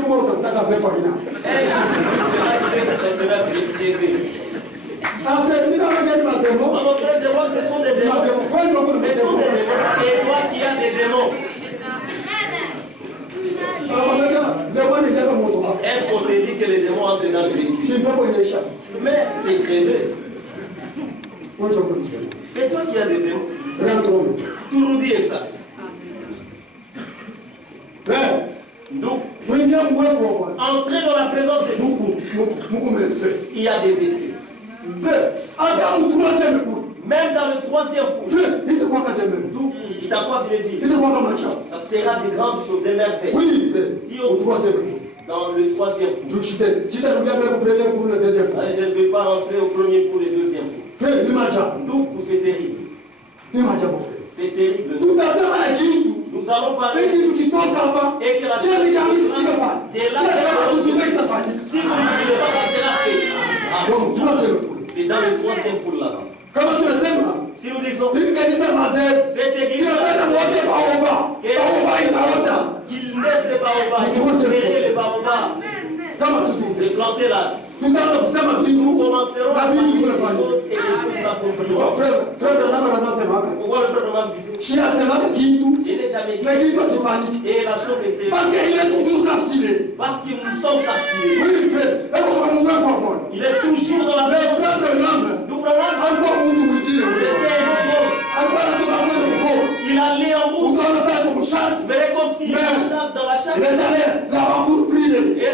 sera privé. Après, je vois que ce sont des démons. C'est toi qui as des démons. Est-ce qu'on te dit que les démons entrent dans le véhicule? Mais c'est crevé. C'est toi qui as des démons. Touroudi et ça. Donc, entrer dans la présence de Dieu, il y a des effets. Même dans le troisième coup, il t'a pas vu vivre. Ça sera des grandes choses, des merveilles. Oui, au troisième coup. Dans le troisième coup. Je ne vais pas rentrer au premier coup, le deuxième coup. Donc, c'est terrible. C'est terrible. Nous allons parler. Et que la chose de là, si vous ne voulez pas, ça sera fait. C'est dans le troisième coup là-bas. Si nous disons cette église qu'il naisse des baobabs, il faut créer les baobabs. C'est planté là. Nous commencerons à faire des choses et les choses s'accompliront. Pourquoi le frère de l'homme disait je n'ai jamais dit. Et la chose est sévère. Parce que nous sommes capturés. Il est toujours dans la même. Il allait en mousse. Verrez comme s'il chasse dans la chasse. Et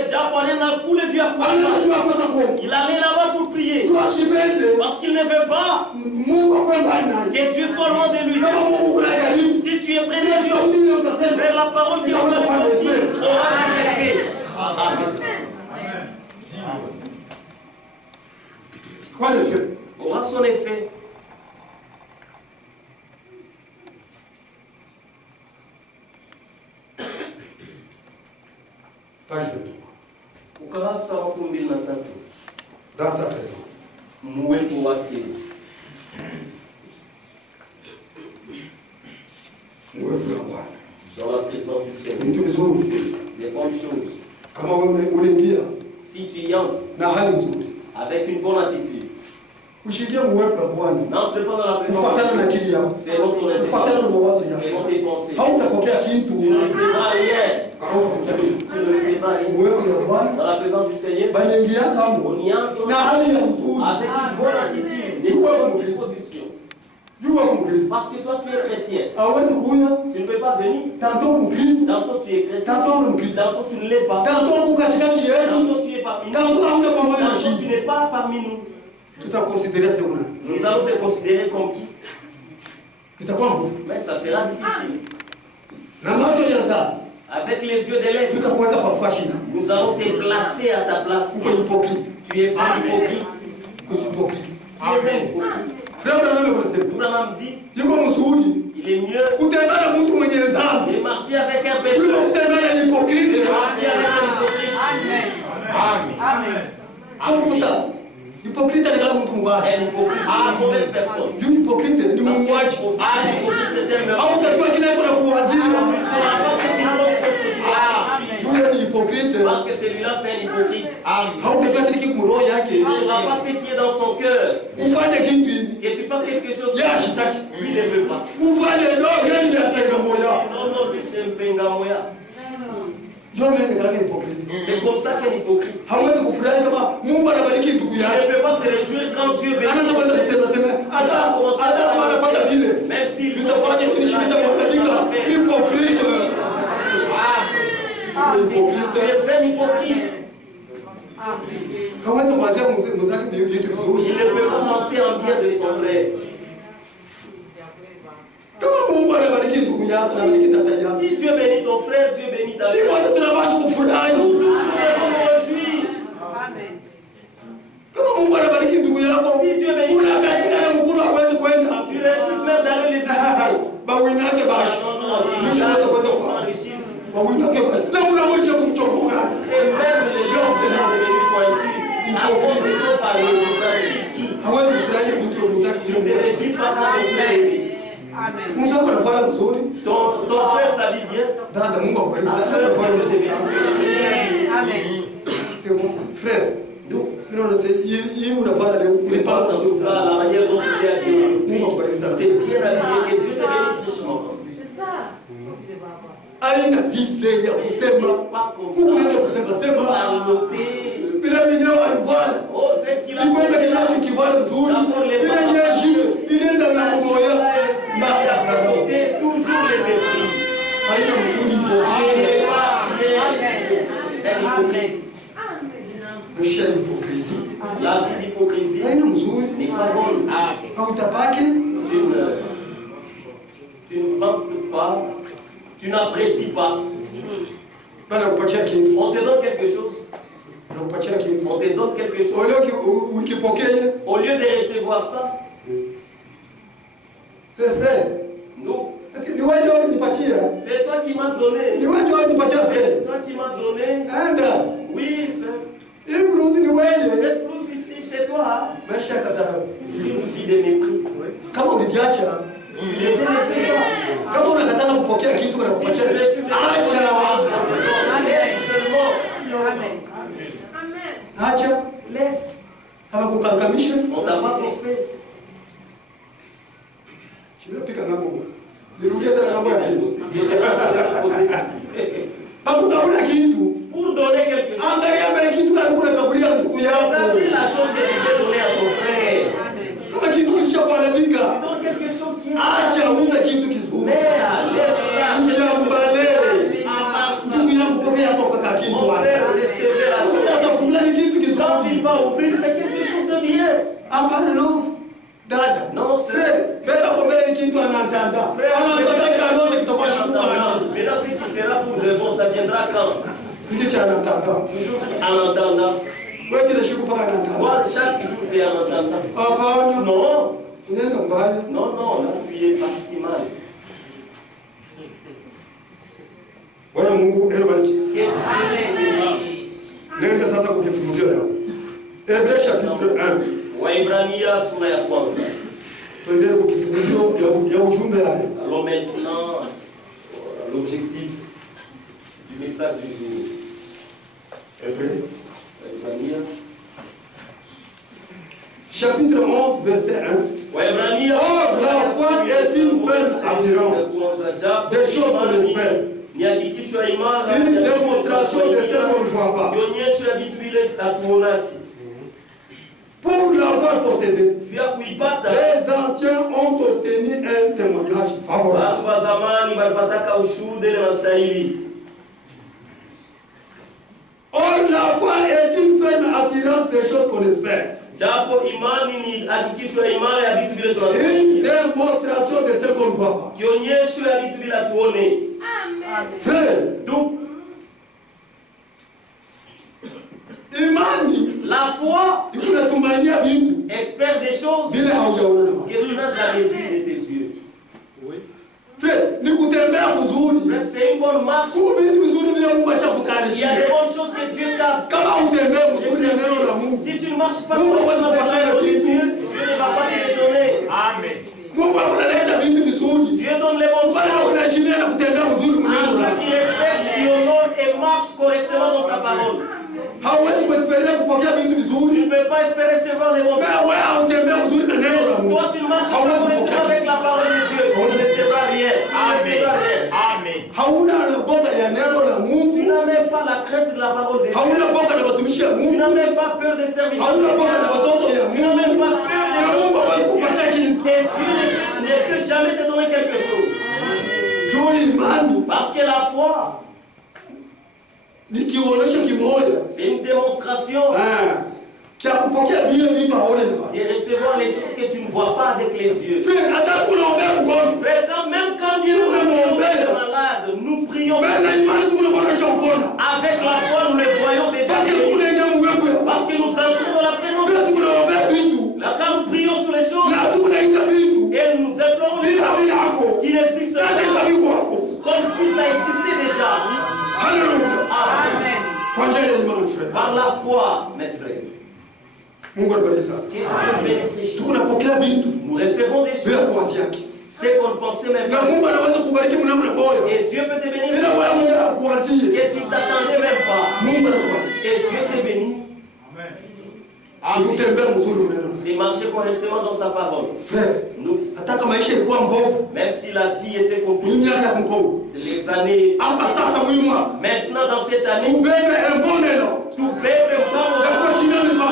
Il allait là-bas pour prier. Parce qu'il ne veut pas que Dieu soit loin de lui. Si tu es près de Dieu, mais la parole qui va te sortir aura des effets. Amen. Quoi l'effet? Aura son effet. Page 23. Dans sa présence. Dans la présence du Seigneur. Des bonnes choses. Si tu y entres avec une bonne attitude, n'entre pas dans la présence selon ton intelligence, selon tes pensées. Tu ne recevras rien. Tu ne recevras rien. Dans la présence du Seigneur, on y entre avec une bonne attitude, des bonnes dispositions. Parce que toi tu es chrétien. Tu ne peux pas venir. Tantôt tu es chrétien. Tantôt tu ne l'es pas. Tantôt tu es parmi nous. Tantôt tu n'es pas parmi nous. Nous allons te considérer comme qui? Mais ça sera difficile. Avec les yeux de l'être, nous allons te placer à ta place. Tu es un hypocrite. Abraham dit, il est mieux de marcher avec un pécheur que de marcher avec un hypocrite. Amen. Hypocrite est une mauvaise personne. Hypocrite, c'est un hypocrite. Parce que celui-là c'est un hypocrite. Il ne saura pas ce qui est dans son cœur. Que tu fasses quelque chose, lui ne veut pas. Non, lui c'est un pengamoya. C'est comme ça qu'un hypocrite. Il ne peut pas se réjouir quand Dieu bénit. Même s'il faut tu es un hypocrite. Il ne peut pas penser en bien de son frère. Si Dieu bénit ton frère, Dieu bénit ta soeur. Nous devons nous réjouir. Si Dieu bénit ta soeur, tu refuses même d'aller les visiter. Non, il s'enrichissent. Et même les gens se sont devenus pointus. À cause de toi par le tu ne te réjouis pas quand ton frère est béni. Ton frère s'habille bien. C'est bon. Frère, la manière dont tu es habillé. Tu es bien habillé. Que Dieu te bénisse ce soir. C'est ça. aina vile ya kusema kikombe kinachokivala vizuri ile nyeshi inaenda na moyo c'est toujours le mépris. haina mzuri L'hypocrisie. La vie d'hypocrisie n'est pas bonne. Tu ne vantes pas, tu n'apprécies pas. On te donne quelque chose. On te donne quelque chose. Au lieu de recevoir ça, c'est vrai. Non. C'est toi qui m'as donné. C'est toi qui m'as donné. Oui, cette blouse ici, c'est toi. Une vie de mépris. Tu devais laisser ça. Si tu refuses laisse seulement. Laisse. On t'a pas forcé. Pour donner quelque chose. Regardez la chose que tu peux donner à son frère. Tu donnes quelque chose qui est Mon frère, recevez la chose. Quand il va ouvrir, c'est quelque chose de bien. Non, c'est... Maintenant, ce qui sera pour de bon, ça viendra quand? Toujours en entendant. Moi, chaque jour, c'est en entendant. Non. Non, non, là, tu es parti mal. Voilà Mungu elobaki. Amen. Sasa kujifunzia leo. Hébreux chapitre 1. Waebrania sura ya kwanza. Tuendelee kukifunzio ya ujumbe yale. Alors maintenant, l'objectif du message du jour. Hébreux. Waebrania. Chapitre 11, verset 1. Waebrania. Or, la foi est une ferme assurance des choses qu'on espère. Ni hakikisho ya imara, une démonstration de ce qu'on ne voit pas. Kionyesho ya vitu vile hatuonaki. Pour l'avoir possédé, Juu ya kuipata, les anciens ont obtenu un témoignage favorable. watu wa zamani walipataka ushuhuda na mastahili. Or, la foi est une ferme assurance des choses qu'on espère. Japo imani ni hakikisho ya imara ya vitu vile Une tunavyoona. démonstration de ce qu'on ne voit pas. Kionyesho ya vitu vile hatuone. Frère, Donc, imani la foi ikunatumainia vitu espère des choses bila haujaona na macho. que tu n'as jamais vues de tes yeux. Frère, ni kutembea kuzuri. Frère, c'est une bonne marche. Vitu vizuri vile Mungu Il y a ashakutayarishia. des bonnes choses que Dieu t'a. Kama utembee kuzuri na neno la Mungu, Si tu ne marches pas Mungu correctement avec hawezi la kupatia parole de kitu. Dieu, Dieu ne va pas te les donner. Amen. Mungu akunaleta vitu vizuri. Dieu donne les bonnes Wale choses unashindana na kutembea kuzuri à mneno ceux lake. qui respectent, qui honorent et marchent correctement dans sa parole. Hauwezi kuesperia kupokea vitu Tu vizuri. ne peux pas espérer recevoir des bonnes choses. Wewe hautembea kuzuri na neno la Mungu. Toi, tu ne marches pas Hauwezi correctement kupokea. avec la parole de Dieu. Tu ne recevras rien. Tu ne recevras rien. Amen. Hauna boga ya neno la Tu Mungu. n'as même pas la crainte de la parole de Dieu. Hauna boga na watumishi ya Tu Mungu. n'as même pas peur des serviteurs. Hauna boga na watoto ya Tu n'as Mungu. même pas peur Na Mungu hawezi kupatia des... kitu. Et Dieu ne peut jamais te donner quelque chose. Juu imani Parce que la foi, ni kionyesho kimoja c'est une démonstration cha kupokea vile vitu haone na macho. de recevoir les choses que tu ne vois pas avec les yeux. Frère, hata kunaombea mgonjwa. Frère, même quand Dieu nous prions pour les malades, nous prions. Mbele na imani tunaonesha upona. Avec la foi, nous les voyons déjà. Parce que kuna yenye uwepo ya. Parce que nous entrons dans la présence de Frère, Dieu. tunaombea vitu. Là, quand nous prions sur les choses, Na tunaita vitu. et nous implorons les Bila choses bila yako. qui n'existent Sasa pas, sabiku wako. comme si ça existait déjà. Haleluya. Amen. Kwa njia ya imani frère. Par la foi, mes frères. Mungu abariki sana. Que Dieu bénisse les choses. Tunapokea vitu Nous recevons des bila choses. kuwazi yake. C'est qu'on ne pensait même Na pas. Mungu anaweza kubariki mnamna moyo. Et Dieu peut te bénir. Bila wewe mwenyewe kuwazie. Et tu ne t'attendais même pas. Mungu anakubariki. Et Dieu te bénit. Kutembea mzuri mneno. C'est marcher correctement dans sa parole. Frère, Nous, hata kama maisha ilikuwa mbovu, même si la vie était compliquée, dunia ya mkono. les années, Hapa sasa muhimu mwako. maintenant dans cette année, Ubebe un neno. tout bébé parle Ya kushindana na Mungu.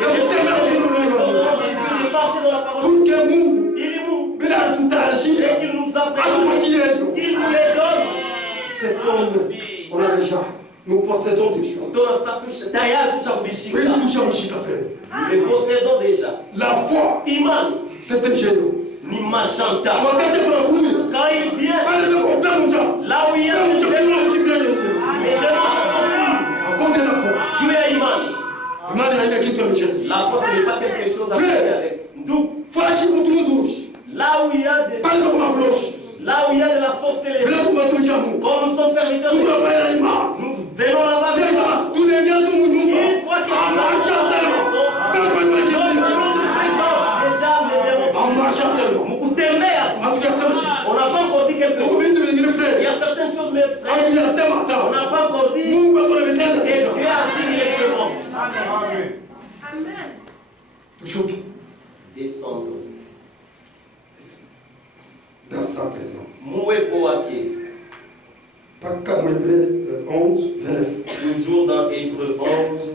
Ya kutembea mzuri mneno. de marcher dans la parole. Pour que Mungu Il est bon. bila tutayarishia. Et qu'il nous appelle. Atupatie yetu. Il nous les donne. C'est comme on a déjà. Nous possédons déjà. Dans sa touche, tayari tushabishika. Oui, touche mshika frère. Nous les possédons déjà. La foi, Iman, c'est un génie. ni machanta. Wakati tunakuja, Quand il vient, pale nimekuambia mja. là où il y a Mja les kile kile. démons s'enfuient. Akonde na foi. Tu es Iman. Imani haina kitu ya mchezo. La foi, ce n'est pas quelque chose à faire avec. D'où, Fashi mtu mzuri. là où il y a des, Pale kwa mafloshi. là où il y a de la sorcellerie, Bila kumatumisha Mungu. quand nous sommes serviteurs, de Dieu, Tunafanya imani. nous venons là-bas avec Sasa tunaingia tu mnyumba. une fois que nous Amarcha sema. Kama dans tunakimbia. notre présence, déjà les démons. Amarcha sema. Mukutembea. Hatujasema kitu. On n'a pas encore dit quelque Huko chose. vitu vingine Il y frère. a certaines choses, mes frères, Hatujasema on hata. n'a pas encore dit, Mungu akona vitendo. et Dieu agit directement. Tushuke Descendre. dans sa présence. Mouepo wake. Paka Hébreux 11, 29. Toujours dans Hébreux 11,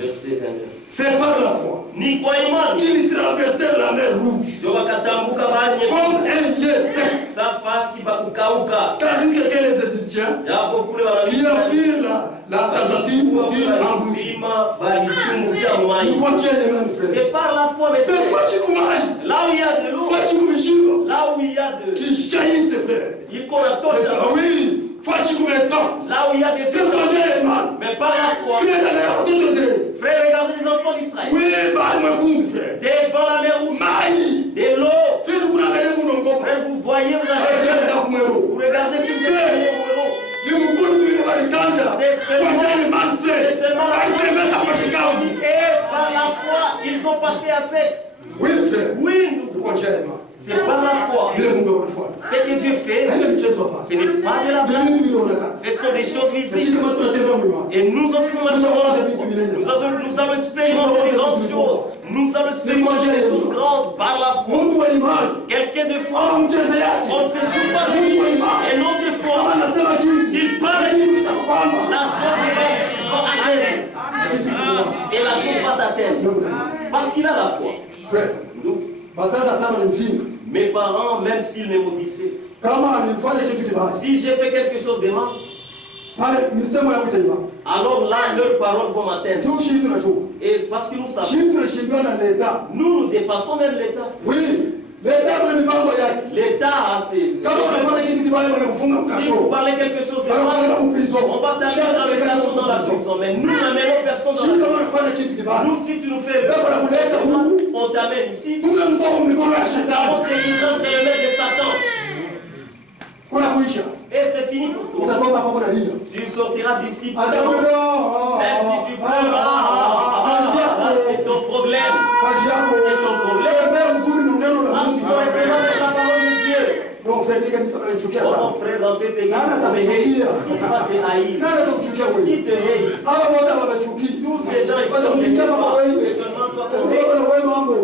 verset 29. C'est par la foi Ni kwa imani. qu'ils traversèrent la mer rouge Jo wakatambuka bahari comme nyekundu. un lieu sec. Safasi pa kukauka. Tandis que les Égyptiens Japo kule qui wanaisraeli firent la la tentative qui engloutit. C'est par la foi, mais là où il y a de l'eau, là où il y a de... qui jaillissent, frère. Oui. Là où il y a des étoiles, mais par la foi, frère, regardez les enfants d'Israël. Devant la mer rouge, de l'eau. Frère, vous voyez, vous avez vous regardez si vous êtes c'est seulement la foi. Et par la foi, ils ont passé à sec. Oui, frère. Oui, c'est par la foi. Ce que Dieu fait, ce n'est pas de la blague. Ce sont des choses visibles. Et nous aussi, nous allons expérimenter des grandes choses. Nous allons expérimenter des choses grandes par la foi. Quelqu'un de foi, on ne se joue pas de lui. Et non de foi. S'il parle, la chose va atteindre. Et la chose va t'atteindre. Parce qu'il a la foi. Mes parents, même s'ils me maudissaient, si j'ai fait quelque chose de mal, alors là, leurs paroles vont m'atteindre. Et parce que nous savons, nous dépassons même l'État. Oui. L'État a ses... Si vous parlez quelque chose de mal, on va t'amener dans le prison, dans la prison. Mais nous n'amenons personne dans la prison. Nous, si tu nous fais on t'amène ici. Nous avons tes livres entre les mains de Satan. Et c'est fini pour toi. Tu sortiras d'ici. Même si tu pleures, c'est ton problème. C'est ton problème. Si tu réclames la parole de Dieu. Mon frère, dans cette église, il va te haïr. Qui te hait ici? Tous ces gens ici, c'est seulement toi qui hais.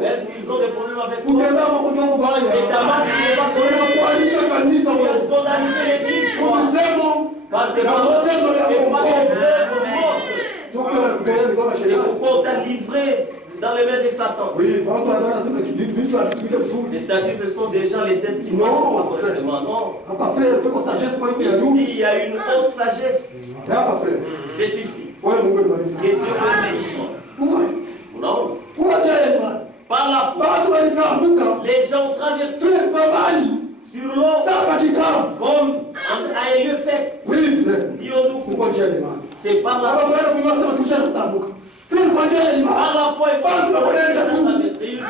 Est-ce qu'ils ont des problèmes avec toi? C'est ta main, si tu n'es pas connu. Tu as scandalisé l'église par tes paroles et par tes œuvres mortes. C'est pourquoi on t'a livré dans les mains de Satan. Oui, c'est-à-dire que ce sont des gens les têtes qui non, marchent pas correctement. Non. Ici, il y a une haute sagesse. C'est ici. Et Dieu bénisse. Non. Par la foi, les gens ont traversé sur l'eau comme à un lieu sec. Oui, frère. C'est par la foi. Par la foi, ils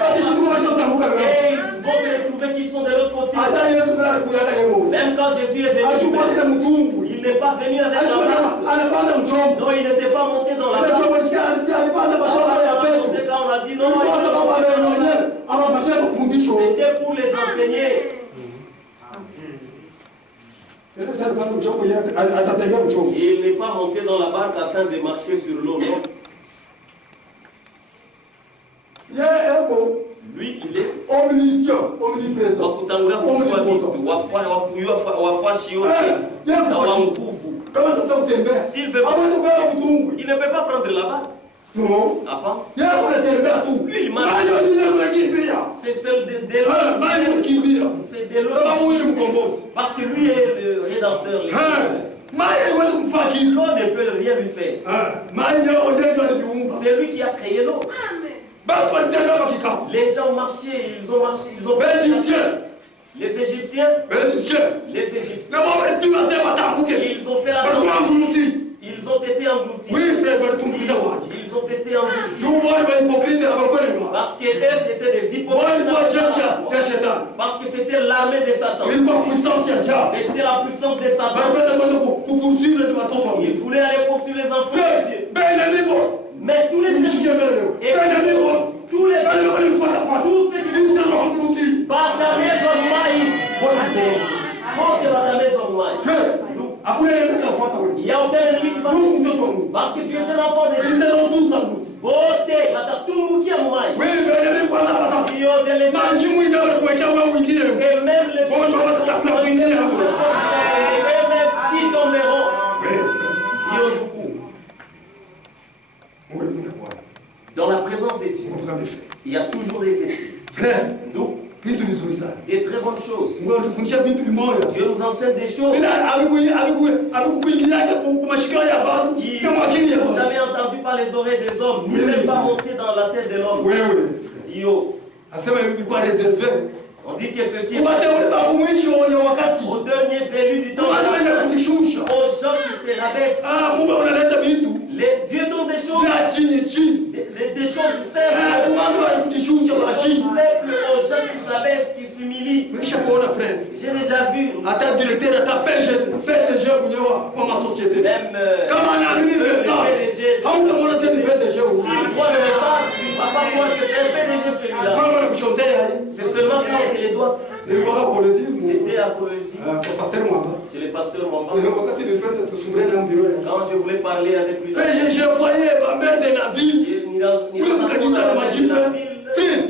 vont se retrouver qu'ils sont de l'autre côté. Même quand Jésus est venu, il n'est pas venu avec la barque. Non, il n'était pas monté dans la barque. Quand on a dit non, c'était pour les enseigner. Il n'est pas monté dans la barque afin de marcher sur l'eau, non. Lui, il est omniscient, omniprésent, s'il veut pas, il ne peut pas prendre la barque. Non. Lui, il marche. C'est celle de l'eau. C'est de l'eau. Parce que lui est le rédempteur. L'eau ne peut rien lui faire. C'est lui qui a créé l'eau. Les gens marchaient, ils ont les Égyptiens. Ils ont fait la tempête. Ils ont été engloutis. Oui, ils ont été engloutis. Parce que eux, c'était des hypocrites. Parce que c'était l'armée de Satan. C'était la puissance de Satan. Ils voulaient aller poursuivre les enfants de Dieu. Mais tous les tous ceux qui il y a aucun ennemi qui va parce que tu es un enfant de Dieu. Beauté, et même les ils tomberont. Dans la présence de Dieu, il y a toujours des effets. Donc, des très bonnes choses. Dieu nous enseigne des choses qui pas les oreilles des hommes, ni même pas monter dans la tête de l'homme. Oui. Dio. On dit que ceci est aux derniers élus du temps, aux gens qui se rabaissent. Les dieux donnent des choses, des choses simples, aux gens qui s'abaissent, qui s'humilient. J'ai déjà vu. Même s'il voit le message, tu ne vas pas voir que c'est un PDG celui-là. C'est seulement quand il les doigts. J'étais à Colosie. C'est le pasteur Mwamba. Quand je voulais parler avec lui, je voyais ma mère de la ville.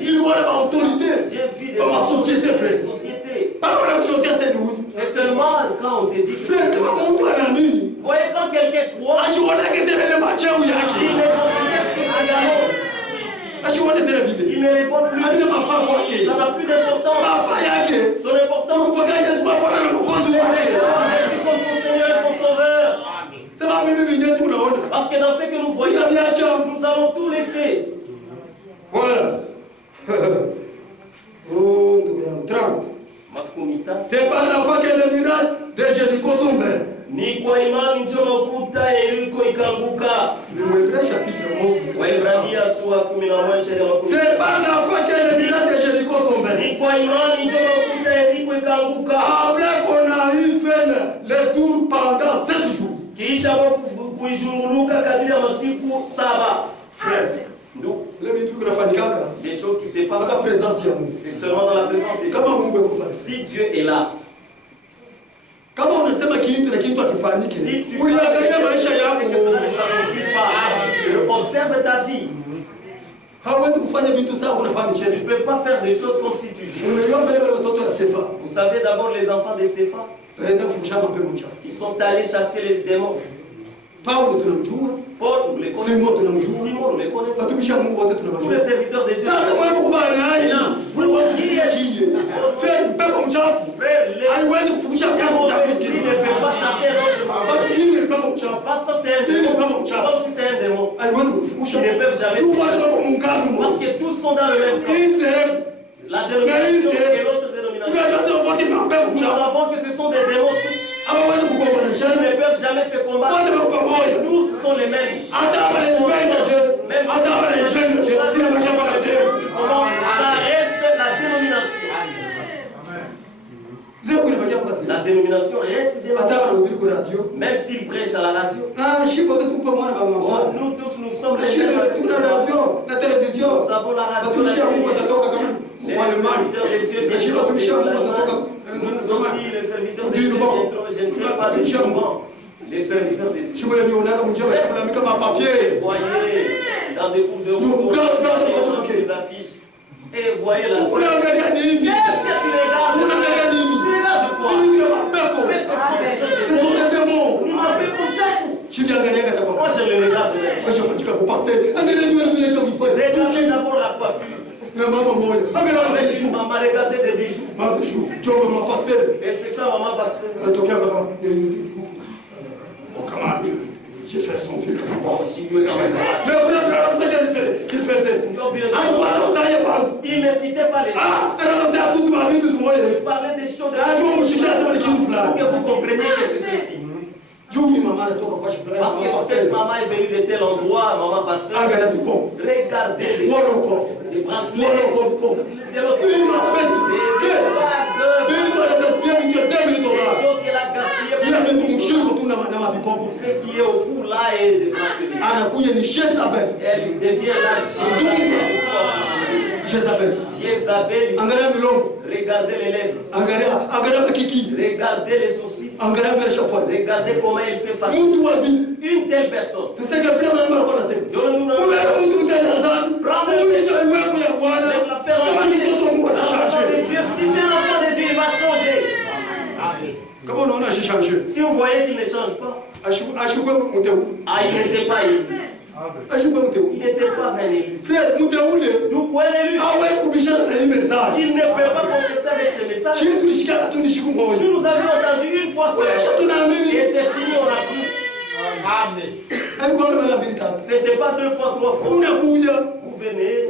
Il voit la autorité. J'ai vu des sociétés. C'est seulement quand on te dit que vous voyez quand quelqu'un croit, il ne considère plus un galon. Il ne révole plus. Ça n'a plus d'importance. Son importance, c'est Jésus comme son Seigneur et son Sauveur. Parce que dans ce que nous voyons, nous allons tout laisser. Voilà. C'est par la foi que le miracle de Jéricho tombe. Ni kwa imani ndio makuta Yeriko ikaanguka. Waebrania sura 11. C'est par la foi que le miracle de Jéricho tombe. Ni kwa imani ndio makuta Yeriko ikaanguka. Après qu'on a eu fait le tour pendant 7 jours. Kisha kuizunguluka kadiri ya masiku 7. Frère, les choses qui se passent, c'est seulement dans la présence de Dieu. Si Dieu est là, kama unasema kitu na kitu akifanyike, uliangalia maisha yako, observe ta vie. Hawezi kufanya vitu sawa unafanya mchezo. Tu ne peux pas faire des choses comme si tu joues. Vous savez d'abord les enfants de Stéphane, ils sont allés chasser les démons. Paul, Paul, nous les connaissons. Simon, nous les connaissons. Tous les serviteurs de Dieu. Vous qui êtes frère, les qui ne peuvent pas chasser notre parce que c'est un démon. Parce que c'est un démon. Ils ne peuvent jamais chasser. Parce que tous sont dans le même camp. La dénomination et l'autre dénomination. Nous savons que ce sont des démons. Ils ne peuvent jamais se combattre. Tous sont les mêmes. Même ça reste la dénomination. La dénomination reste dénomination. Même s'ils prêchent à la radio. Nous tous, nous sommes les mêmes. Nous avons la radio, la télévision. Les serviteurs de Dieu viennent. Nous aussi, les serviteurs de Dieu viennent. Je ne sais pas de comment. Les serviteurs de Dieu. Voyez, dans des groupes de route, des affiches. Et voyez la scène. Qu'est-ce que tu regardes? Tu regardes quoi? Mais ce sont des démons. Nous m'appelons comme Tchafou. Moi, je le regarde. Regardez d'abord la coiffure. Maman, regardez des bijoux. Et c'est ça, maman, parce que... J'ai fait son fils. Il ne citait pas les gens. Il parlait des choses de la vie. Pour que vous compreniez que c'est ceci. Parce que cette maman est venue de tel endroit, maman pasteur. Regardez les bracelets, des choses qu'elle a gaspillées pour ce qui est au cou là et des bracelets. Elle devient la Jézabel. Regardez les lèvres. Regardez les sourcils. Regardez comment il s'est fait. Une telle personne. C'est ce que frère si c'est un enfant de Dieu, il va changer. Comment on a changé? Si vous voyez qu'il ne change pas. Il n'était pas élu. Il n'était pas un élu. Frère, d'où un élu. Il ne peut pas contester avec ce message. Nous avions entendu une fois seule. Et c'est fini, on a pris. Amen. Ce n'était pas 2 fois, 3 fois. Vous venez.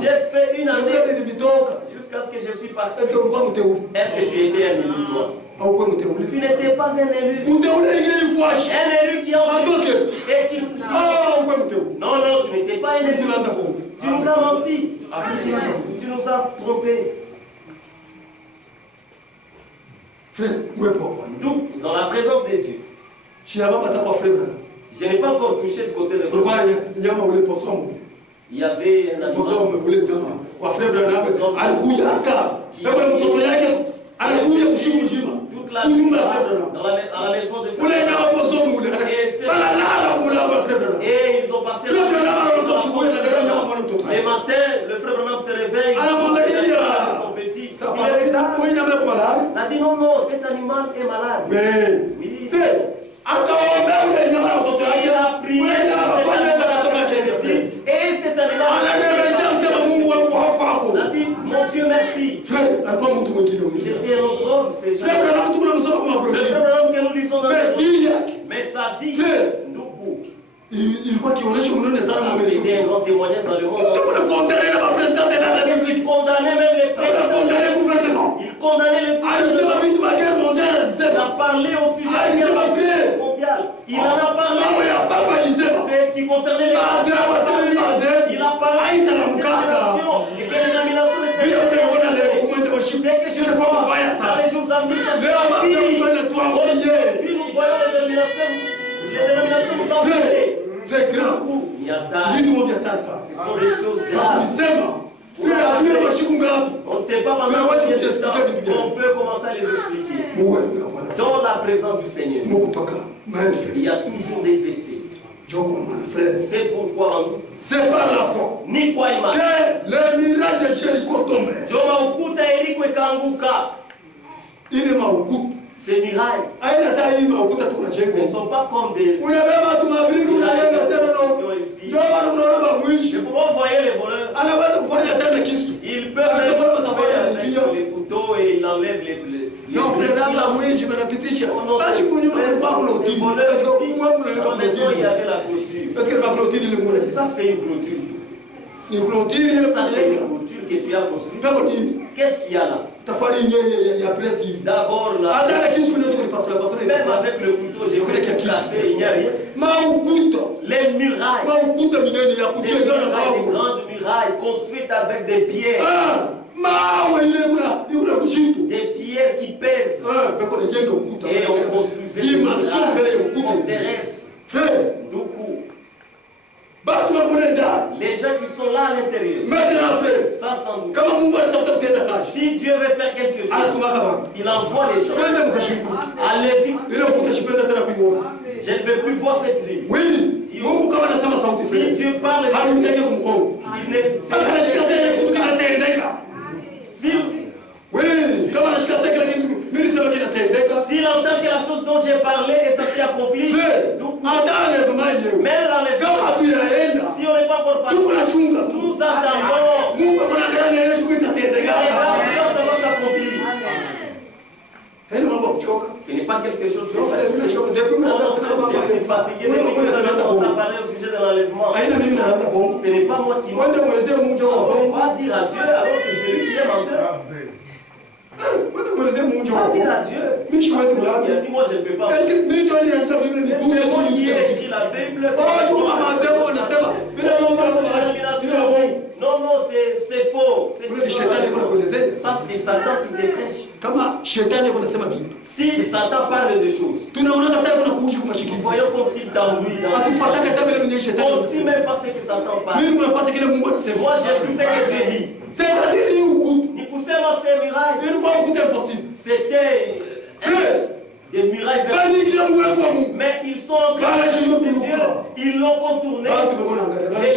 J'ai fait une année jusqu'à ce que je suis parti. Est-ce que tu étais un élu, toi? Tu n'étais pas un élu. Un élu qui a envie et qui non, non, tu n'étais pas un élu. Tu nous as menti. Tu nous as trompés. D'où, dans la présence de Dieu. Je n'ai pas encore touché le côté de frère. Il y avait un animal. Toute la nuit à la maison de frère. Et ils ont passé la nuit. Les matins, le frère Branham se réveille. Son petit. Il a dit non, non, cet animal est malade. Oui. Il a prié. Et cet animal a dit mon Dieu merci. J'étais un autre homme, c'est juste. Le frère Branham que nous disons dans notre vie. Mais sa vie, c'était un grand témoignage dans le monde. Il condamnait même les présidents. Il condamnait le président. Il a parlé au sujet de la guerre mondiale. Il en a parlé. C'est qui concernait les il a parlé de la génération et que les dénominations ne s'est pas. C'est que je vois dans les jours à venir, ça se dit. Aujourd'hui, nous voyons les dénominations nous envoyer. C'est grave. Ce sont des choses graves. On ne sait pas maintenant on peut commencer à les expliquer. Dans la présence du Seigneur, il y a toujours des effets. C'est pourquoi c'est par la foi ni kwa imani que le miracle de Jéricho tombe. Joma ukuta Yeriko ikaanguka. Ile maukuta ces mirailles, ce ne sont pas comme des... Mais pourquoi vous voyez les voleurs? Ils peuvent même avec les couteaux et ils enlèvent les... Non, frère, la maison, il y avait la clôture. Ça, c'est une clôture. Ça, c'est une clôture que tu as construite. Qu'est-ce qu'il y a là? D'abord, là, même avec le couteau, j'ai voulu casser, il n'y a rien. Les murailles, des grandes murailles construites avec des pierres. Des pierres qui pèsent. Et on construisait des murailles terrestres. Les gens qui sont là à l'intérieur, ça sans doute. Si Dieu veut faire quelque chose, il envoie les gens. Allez-y. Je ne veux plus voir cette vie. Oui. Si Dieu parle, s'il entend que la chose dont j'ai parlé est censée accomplir, même l'enlèvement, si on n'est pas encore parti, nous attendons. Quand ça va s'accomplir. Ce n'est pas quelque chose de facile. Je suis fatigué de commencer à parler au sujet de l'enlèvement. Ce n'est pas moi qui ment. On va dire à Dieu alors que c'est lui qui est menteur. On va dire à Dieu. Il a dit moi je ne peux pas. C'est moi qui ai écrit la Bible. Non, non, c'est faux. Ça, c'est Satan qui dépêche. Si Satan parle de choses, nous voyons comme s'il t'embrouille dans on ne suit même pas ce que Satan parle. Moi, j'ai vu ce que Dieu dit. C'était des murailles. Mais ils sont en train de Dieu. Ils l'ont contourné. Et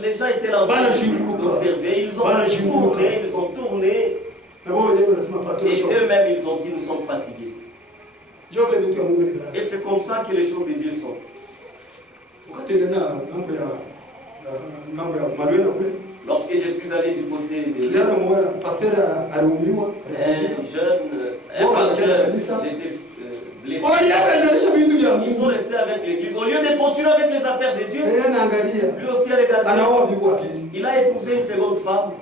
les gens étaient là pour observer. Ils ont tourné. Et eux-mêmes, ils ont dit, nous sommes fatigués. Et c'est comme ça que les choses de Dieu sont. Lorsque je suis allé du côté de... Un jeune, un pasteur était Ils sont restés avec l'église. Au lieu de continuer avec les affaires de Dieu, lui aussi a regardé. Il a épousé une seconde femme.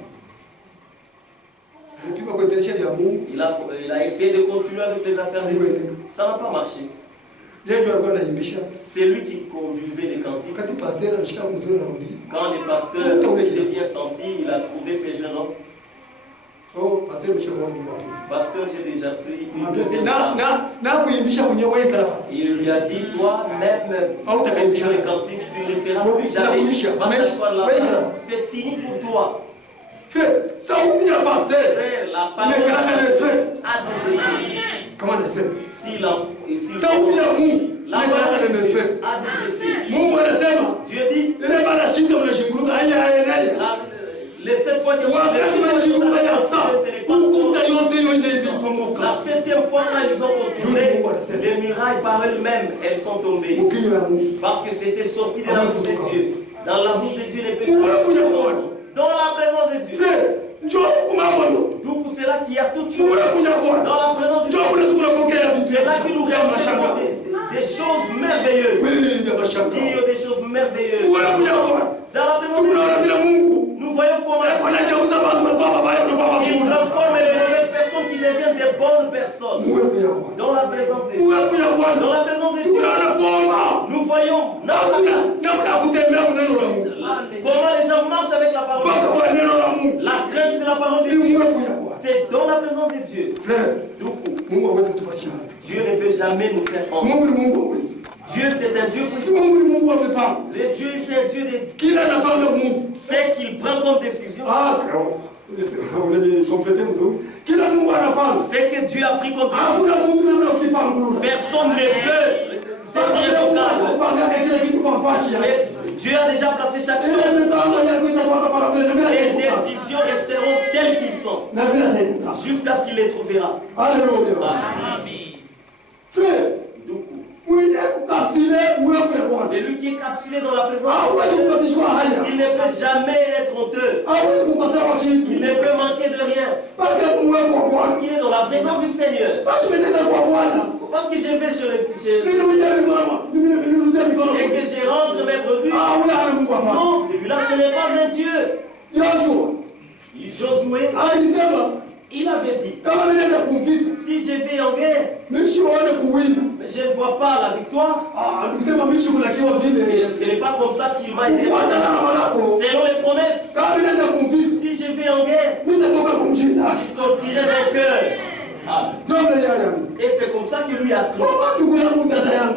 Il a essayé de continuer avec les affaires de Dieu. Ça n'a pas marché. C'est lui qui conduisait les cantiques. Quand les pasteurs étaient bien sentis, il a trouvé ces jeunes hommes. Pasteur, j'ai déjà pris une deuxième femme. Il lui a dit, toi, même les cantiques, tu ne les feras plus jamais. Va t'asseoir là-bas. C'est fini pour toi. Frère, la parole a des effets. Comment on essaie? Si la parole a des effets. Dieu dit, les 7 fois que vous avez la 7e fois quand ils ont contourné, les murailles par elles-mêmes, elles sont tombées. Parce que c'était sorti de la bouche de Dieu. Dans la bouche de Dieu, les péchés. Dans la présence de Dieu. Donc c'est là qu'il y a toutes choses. Dans la présence de Dieu. C'est là qu'il nous reste des choses merveilleuses. Dire des choses merveilleuses. Dans la présence de Dieu. Nous voyons comment il transforme les mauvaises personnes qui deviennent des bonnes personnes. Dans la présence de Dieu. Dans la présence de Dieu. Nous voyons comment les gens marchent avec la parole de Dieu. La crainte de la parole de Dieu. C'est dans la présence de Dieu. Dieu ne peut jamais nous faire honte. Dieu, c'est un Dieu puissant. Dieu, c'est un Dieu de... C'est qu'il prend comme décision. C'est que Dieu a pris comme décision. Personne ne peut se tirer au cage. Dieu a déjà placé chaque chose. Les décisions resteront telles qu'ils sont. Jusqu'à ce qu'il les trouvera. Alléluia. C'est lui qui est capsulé dans la présence. Il ne peut jamais être honteux. Il ne peut manquer de rien. Parce qu'il est dans la présence du Seigneur. Parce que je vais sur les et que je rentre mes brebis. Non, celui-là, ce n'est pas un Dieu. Josué, il avait dit, si je vais en guerre, mais je ne vois pas la victoire. Ce n'est pas comme ça qu'il m'a aidé. Selon les promesses, si je vais en guerre, je sortirai vainqueur. Et c'est comme ça que lui a cru.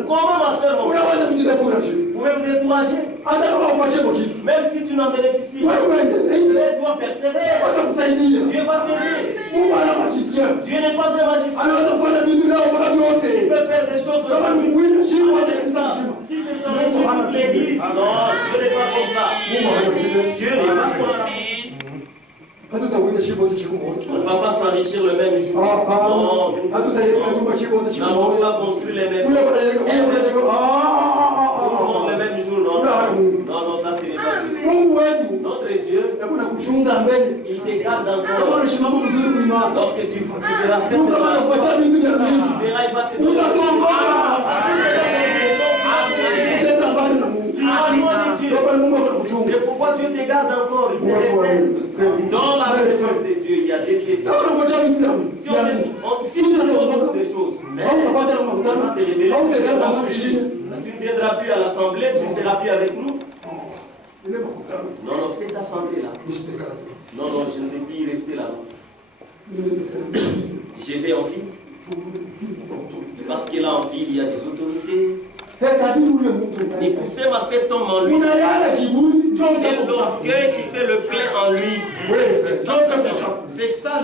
Comment ma soeur, mon frère, pouvez vous décourager? Même si tu n'en bénéficies, tu dois persévérer. Dieu va t'aider. Dieu n'est pas un magicien. Il peut faire des choses si ce serait l'église. Non, Dieu n'est pas comme ça. Dieu n'est pas comme ça. On ne va pas s'enrichir le même jour. Non, nous n'avons pas construit les mêmes jours. Le même jour, non. Non, ça c'est pas Dieu. Notre Dieu, il te garde encore. Lorsque tu seras fait, tu verras, il va te donner. C'est pourquoi Dieu te garde encore. Il te réserve. Dans la présence de Dieu, il y a des effets. Si on te demande des choses, mais tu ne viendras plus à l'assemblée, tu ne seras plus avec nous. Non, cette assemblée-là. Non, je ne vais plus y rester là. Je vais en ville. Parce que là en ville, il y a des autorités. Il poussait ma cet homme en lui. C'est l'orgueil qui fait le plein en lui. C'est ça.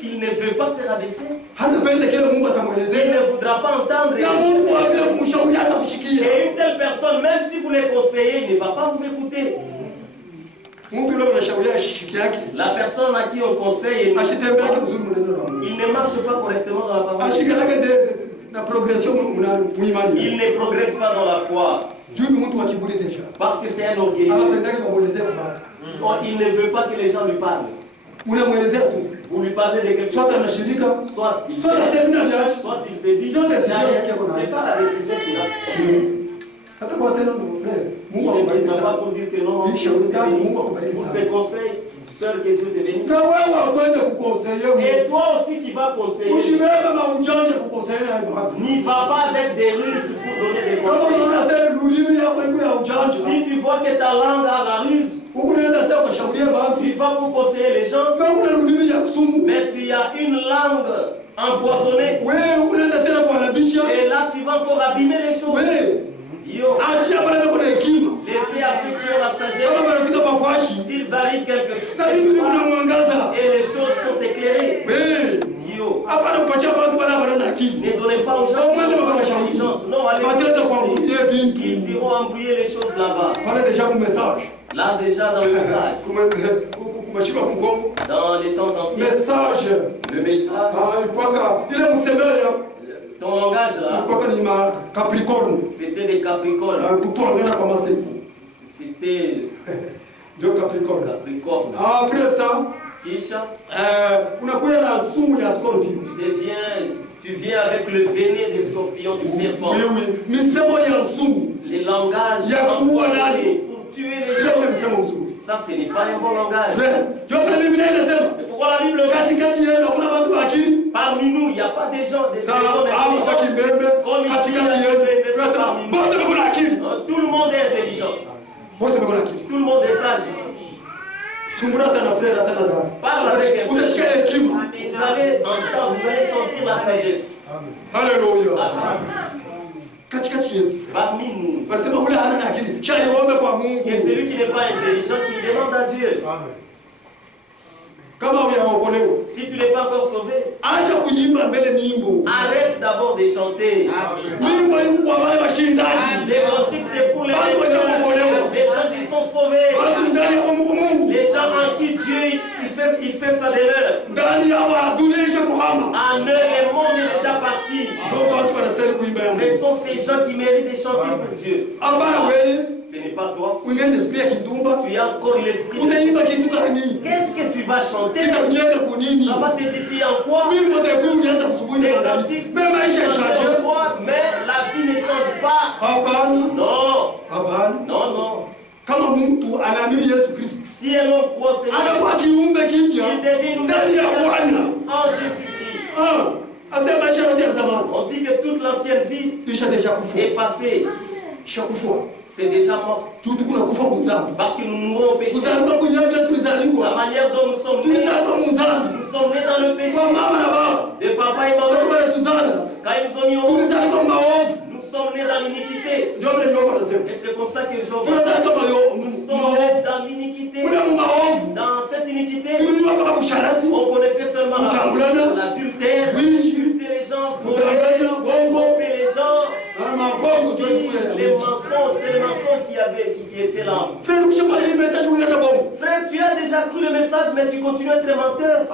Il ne veut pas se rabaisser. Il ne voudra pas entendre. Et une telle personne, même si vous les conseillez, il ne va pas vous écouter. La personne à qui on conseille, il ne marche pas correctement dans la parole. Il ne progresse pas dans la foi. Parce que c'est un orgueil. Il ne veut pas que les gens lui parlent. Vous lui parlez de quelque chose. Soit il s'est dit, c'est ça la décision qu'il a prise. Il n'est pas pour dire que non, pour ses conseils, seul que Dieu te bénisse. Et toi aussi qui vas conseiller, n'y va pas avec des ruses pour donner des conseils. Si tu vois que ta langue a la ruse, tu vas pour conseiller les gens, mais tu as une langue empoisonnée. Et là, tu vas encore abîmer les choses. Laissez à ceux qui ont la sagesse, s'ils arrivent quelque chose, et les choses sont éclairées. Ne donnez pas aux gens l'intelligence. Non, allez, ils iront embrouiller les choses là-bas. Là déjà dans le message. Dans les temps anciens. Le message. Ton langage là, c'était des Capricornes. C'était deux Capricornes. Après ça, tu viens avec le véné des scorpions, du serpent. Les langages pour tuer les gens. Ça, ce n'est pas un bon langage. Pourquoi la Bible dit parmi nous, il n'y a pas des gens intelligents. Comme ici, il y a parmi nous. Tout le monde est intelligent. Tout le monde est sage ici. Parle avec un frère. Vous allez entendre, vous allez sentir la sagesse. Alléluia. Parmi nous, et celui qui n'est pas intelligent, qui demande à Dieu. Si tu n'es pas encore sauvé, arrête d'abord de chanter. Les cantiques, c'est pour les gens qui sont sauvés, les gens en qui Dieu il fait sa demeure. En eux, le monde est déjà parti. Ce sont ces gens qui méritent de chanter pour Dieu. Ce n'est pas toi. Tu as encore l'esprit. Qu'est-ce que tu vas chanter? Ça va t'édifier en quoi? Les cantiques, mais la vie ne change pas. Non. Non. Si un homme croit au Seigneur, il devient une nouvelle en Jésus-Christ. On dit que toute l'ancienne vie est passée. C'est déjà mort. Parce que nous mourons au péché. La manière dont nous sommes nés dans le péché. De papa et maman. Quand ils nous ont mis au monde, nous sommes nés dans l'iniquité. Et c'est comme ça que Job. Nous sommes nés dans l'iniquité. Dans cette iniquité, on connaissait seulement l'adultère, insulter les gens, tromper les gens. Les mensonges, c'est les mensonges qui étaient là. Frère, tu as déjà cru le message, mais tu continues à être menteur.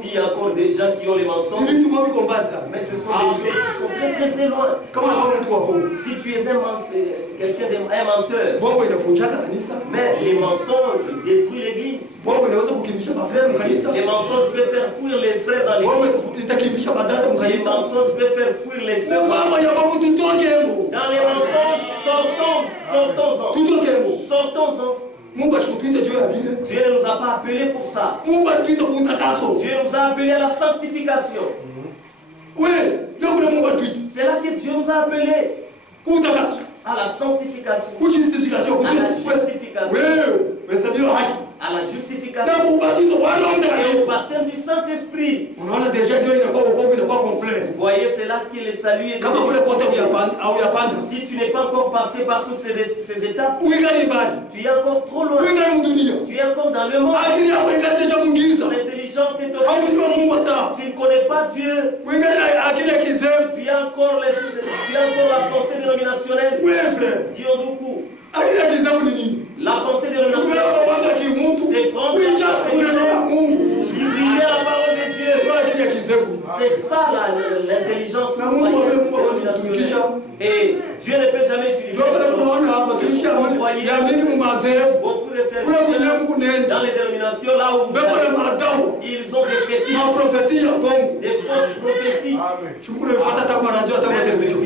S'il y a encore des gens qui ont les mensonges, mais ce sont des choses qui sont très très très loin. Si tu es quelqu'un un menteur, mais les mensonges détruisent l'église. Les mensonges peuvent faire fuir les frères dans l'église. Les mensonges peuvent faire fuir les sœurs. Dans les mensonges, sortons-en. Dieu ne nous a pas appelés pour ça. Dieu nous a appelés à la sanctification. C'est là que Dieu nous a appelés à la sanctification, à la justification. À la justification et au baptême du Saint-Esprit. Vous voyez, c'est là que le salut est. Si tu n'es pas encore passé par toutes ces étapes, tu es encore trop loin. Tu es encore dans le monde. Ton intelligence est au-dessus. Tu ne connais pas Dieu. Tu as encore la pensée dénominationnelle. Diondoku. La pensée dénominationnelle, c'est prendre l'hybrider la parole de Dieu. C'est ça l'intelligence dénominationnelle. Et Dieu ne peut jamais utiliser. Vous voyez beaucoup de serviteurs dans les les dénominations, là où vous allez, ils ont des fétiches, des fausses prophéties. Je vous le fais à ma radio, à ma télévision.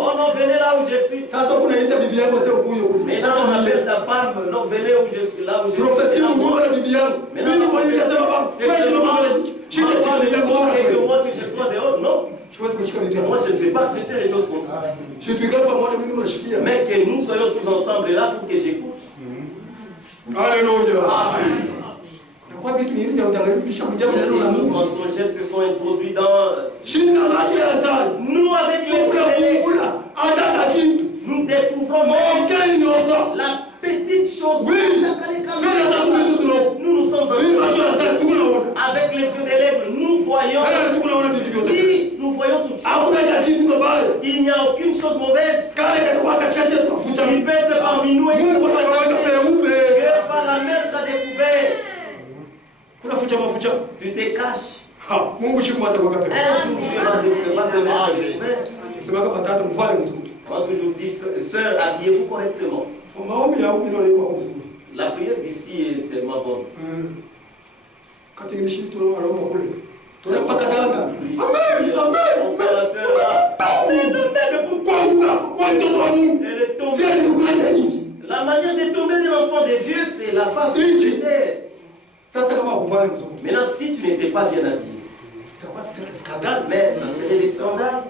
Oh non, venez là où je suis. Maintenant on appelle ta femme, non, venez où je suis, là où je suis. Maintenant, c'est seulement ma femme et que moi que je sois dehors, non. Moi je ne vais pas accepter les choses comme ça. Mais que nous soyons tous ensemble là pour que j'écoute. Alléluia. Amen. Les choses mensongères se sont introduites dans nous avec les nous découvrons la petite chose. Nous sommes avec les yeux des lèvres, nous voyons. Oui, nous voyons tout ça. Il n'y a aucune chose mauvaise. Il peut être parmi nous et Dieu va la mettre à découvert. Tu te caches. Un jour Dieu va te mettre à découvert. Moi toujours dit, sœur, habillez-vous correctement. La prière d'ici est tellement bonne. La manière de tomber de l'enfant de Dieu, c'est la face de terre. Maintenant, si tu n'étais pas bien habillé, mais ça serait des scandales.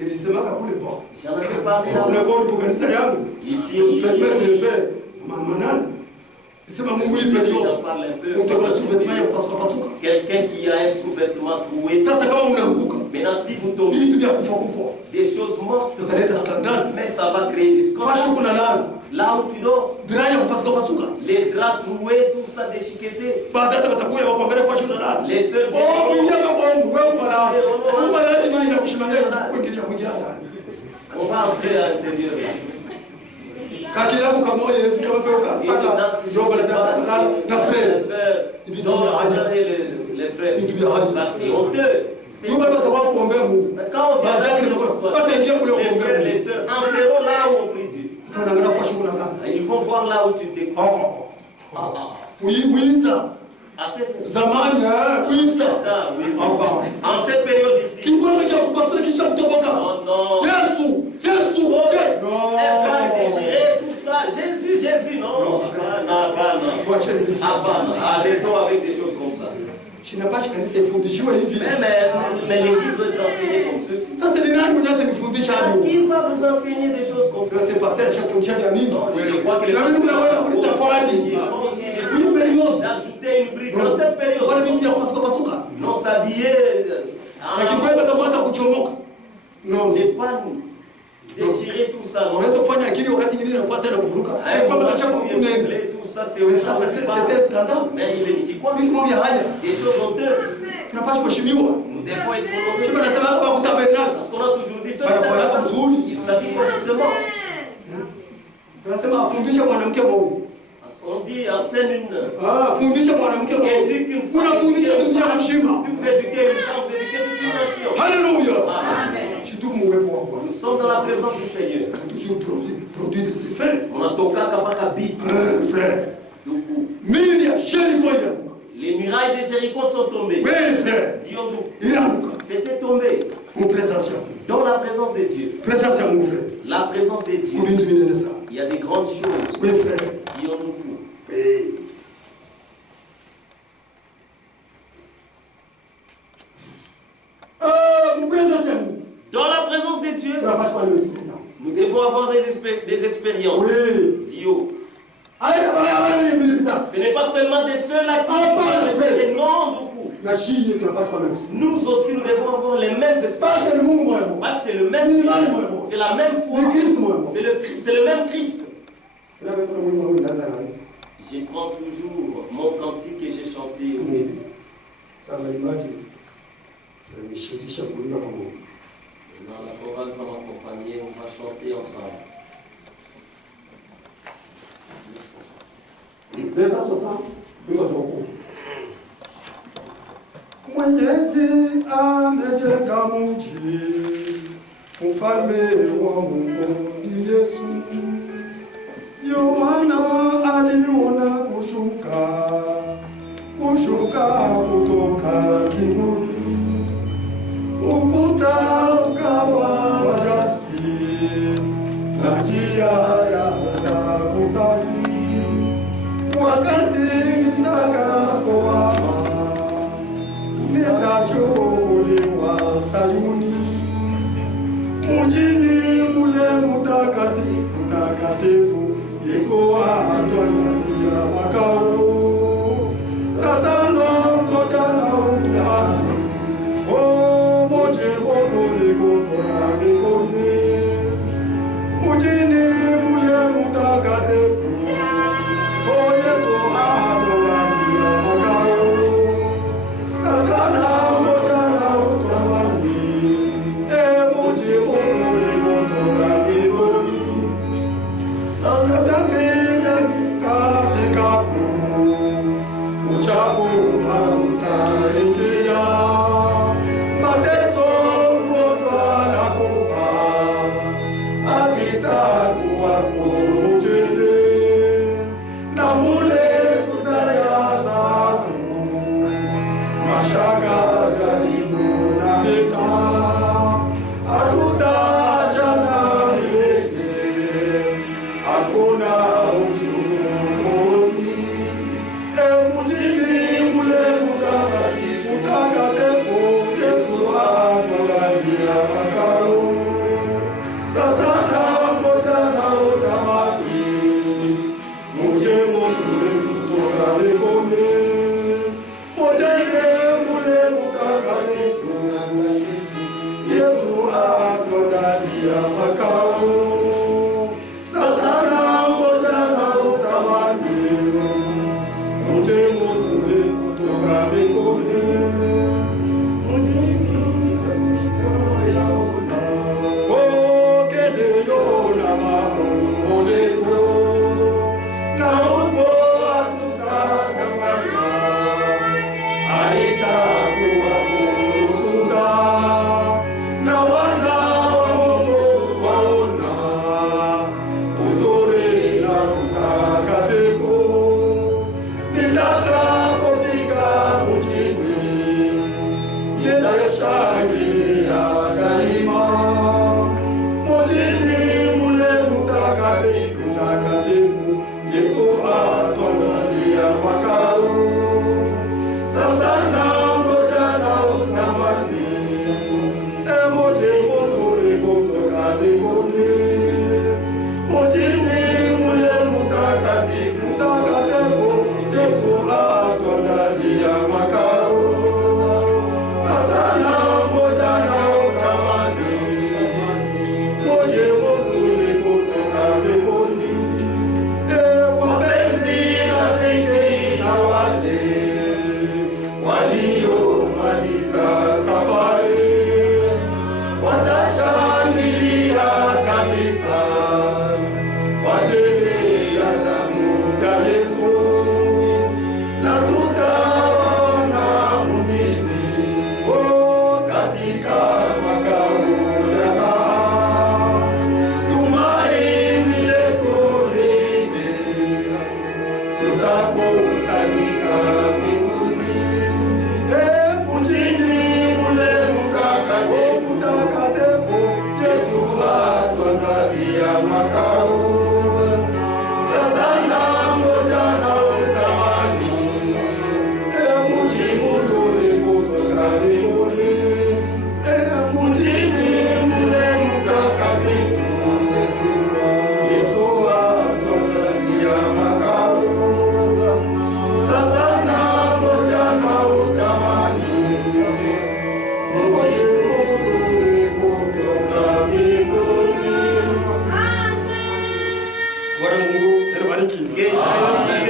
J'en avais parlé là. Ici aussi. J'en parle un peu. Quelqu'un qui a un sous-vêtement troué. Maintenant, si vous tombez, des choses mortes, mais ça va créer des scandales. Là où tu dors, les draps troués, tout ça déchiqueté. Les seuls on va entrer à l'intérieur. Les frères, ça c'est honteux. Quand on va les sœurs entreront là où on prie Dieu. Ils vont voir là où tu t'écoutes. En cette période ici. Oh non. Elle va déchirer tout ça. Jésus, non. Arrêtons avec des choses comme ça. Mais l'église doit être enseignée comme ceci. Qui va vous enseigner des choses comme ça? Je crois que les d'ajouter une brique dans cette période. Non s'habiller. Non, n'est pas nous. Déchirer tout ça. Non. Tout ça, c'est un scandale. Mais il est qui quoi? Des choses honteuses. Nous devons être honorés. Parce qu'on a toujours dit ça. Il s'habille correctement. Parce qu'on dit, enseigne une. Éduque une femme. Si vous éduquez une femme, vous éduquez toute une nation. Alléluia. Nous sommes dans la présence du Seigneur. On a ton cas frère. Les murailles de Jéricho sont tombées. C'était tombé. Dans la présence de Dieu. La présence de Dieu. Il y a des grandes choses. Disons-nous. Dans la présence de Dieu, nous devons avoir des expériences. Dio. Ce n'est pas seulement de ceux-là qui ont non beaucoup. Nous aussi, nous devons avoir les mêmes expériences. C'est le même Dieu, c'est la même foi, c'est le même Christ. Je prends toujours mon cantique que j'ai chanté. Maintenant, la chorale va m'accompagner, on va chanter ensemble. 260. Mwenyezi amejenga mji, mfalme wa Mungu ni Yesu. Mungu, amen.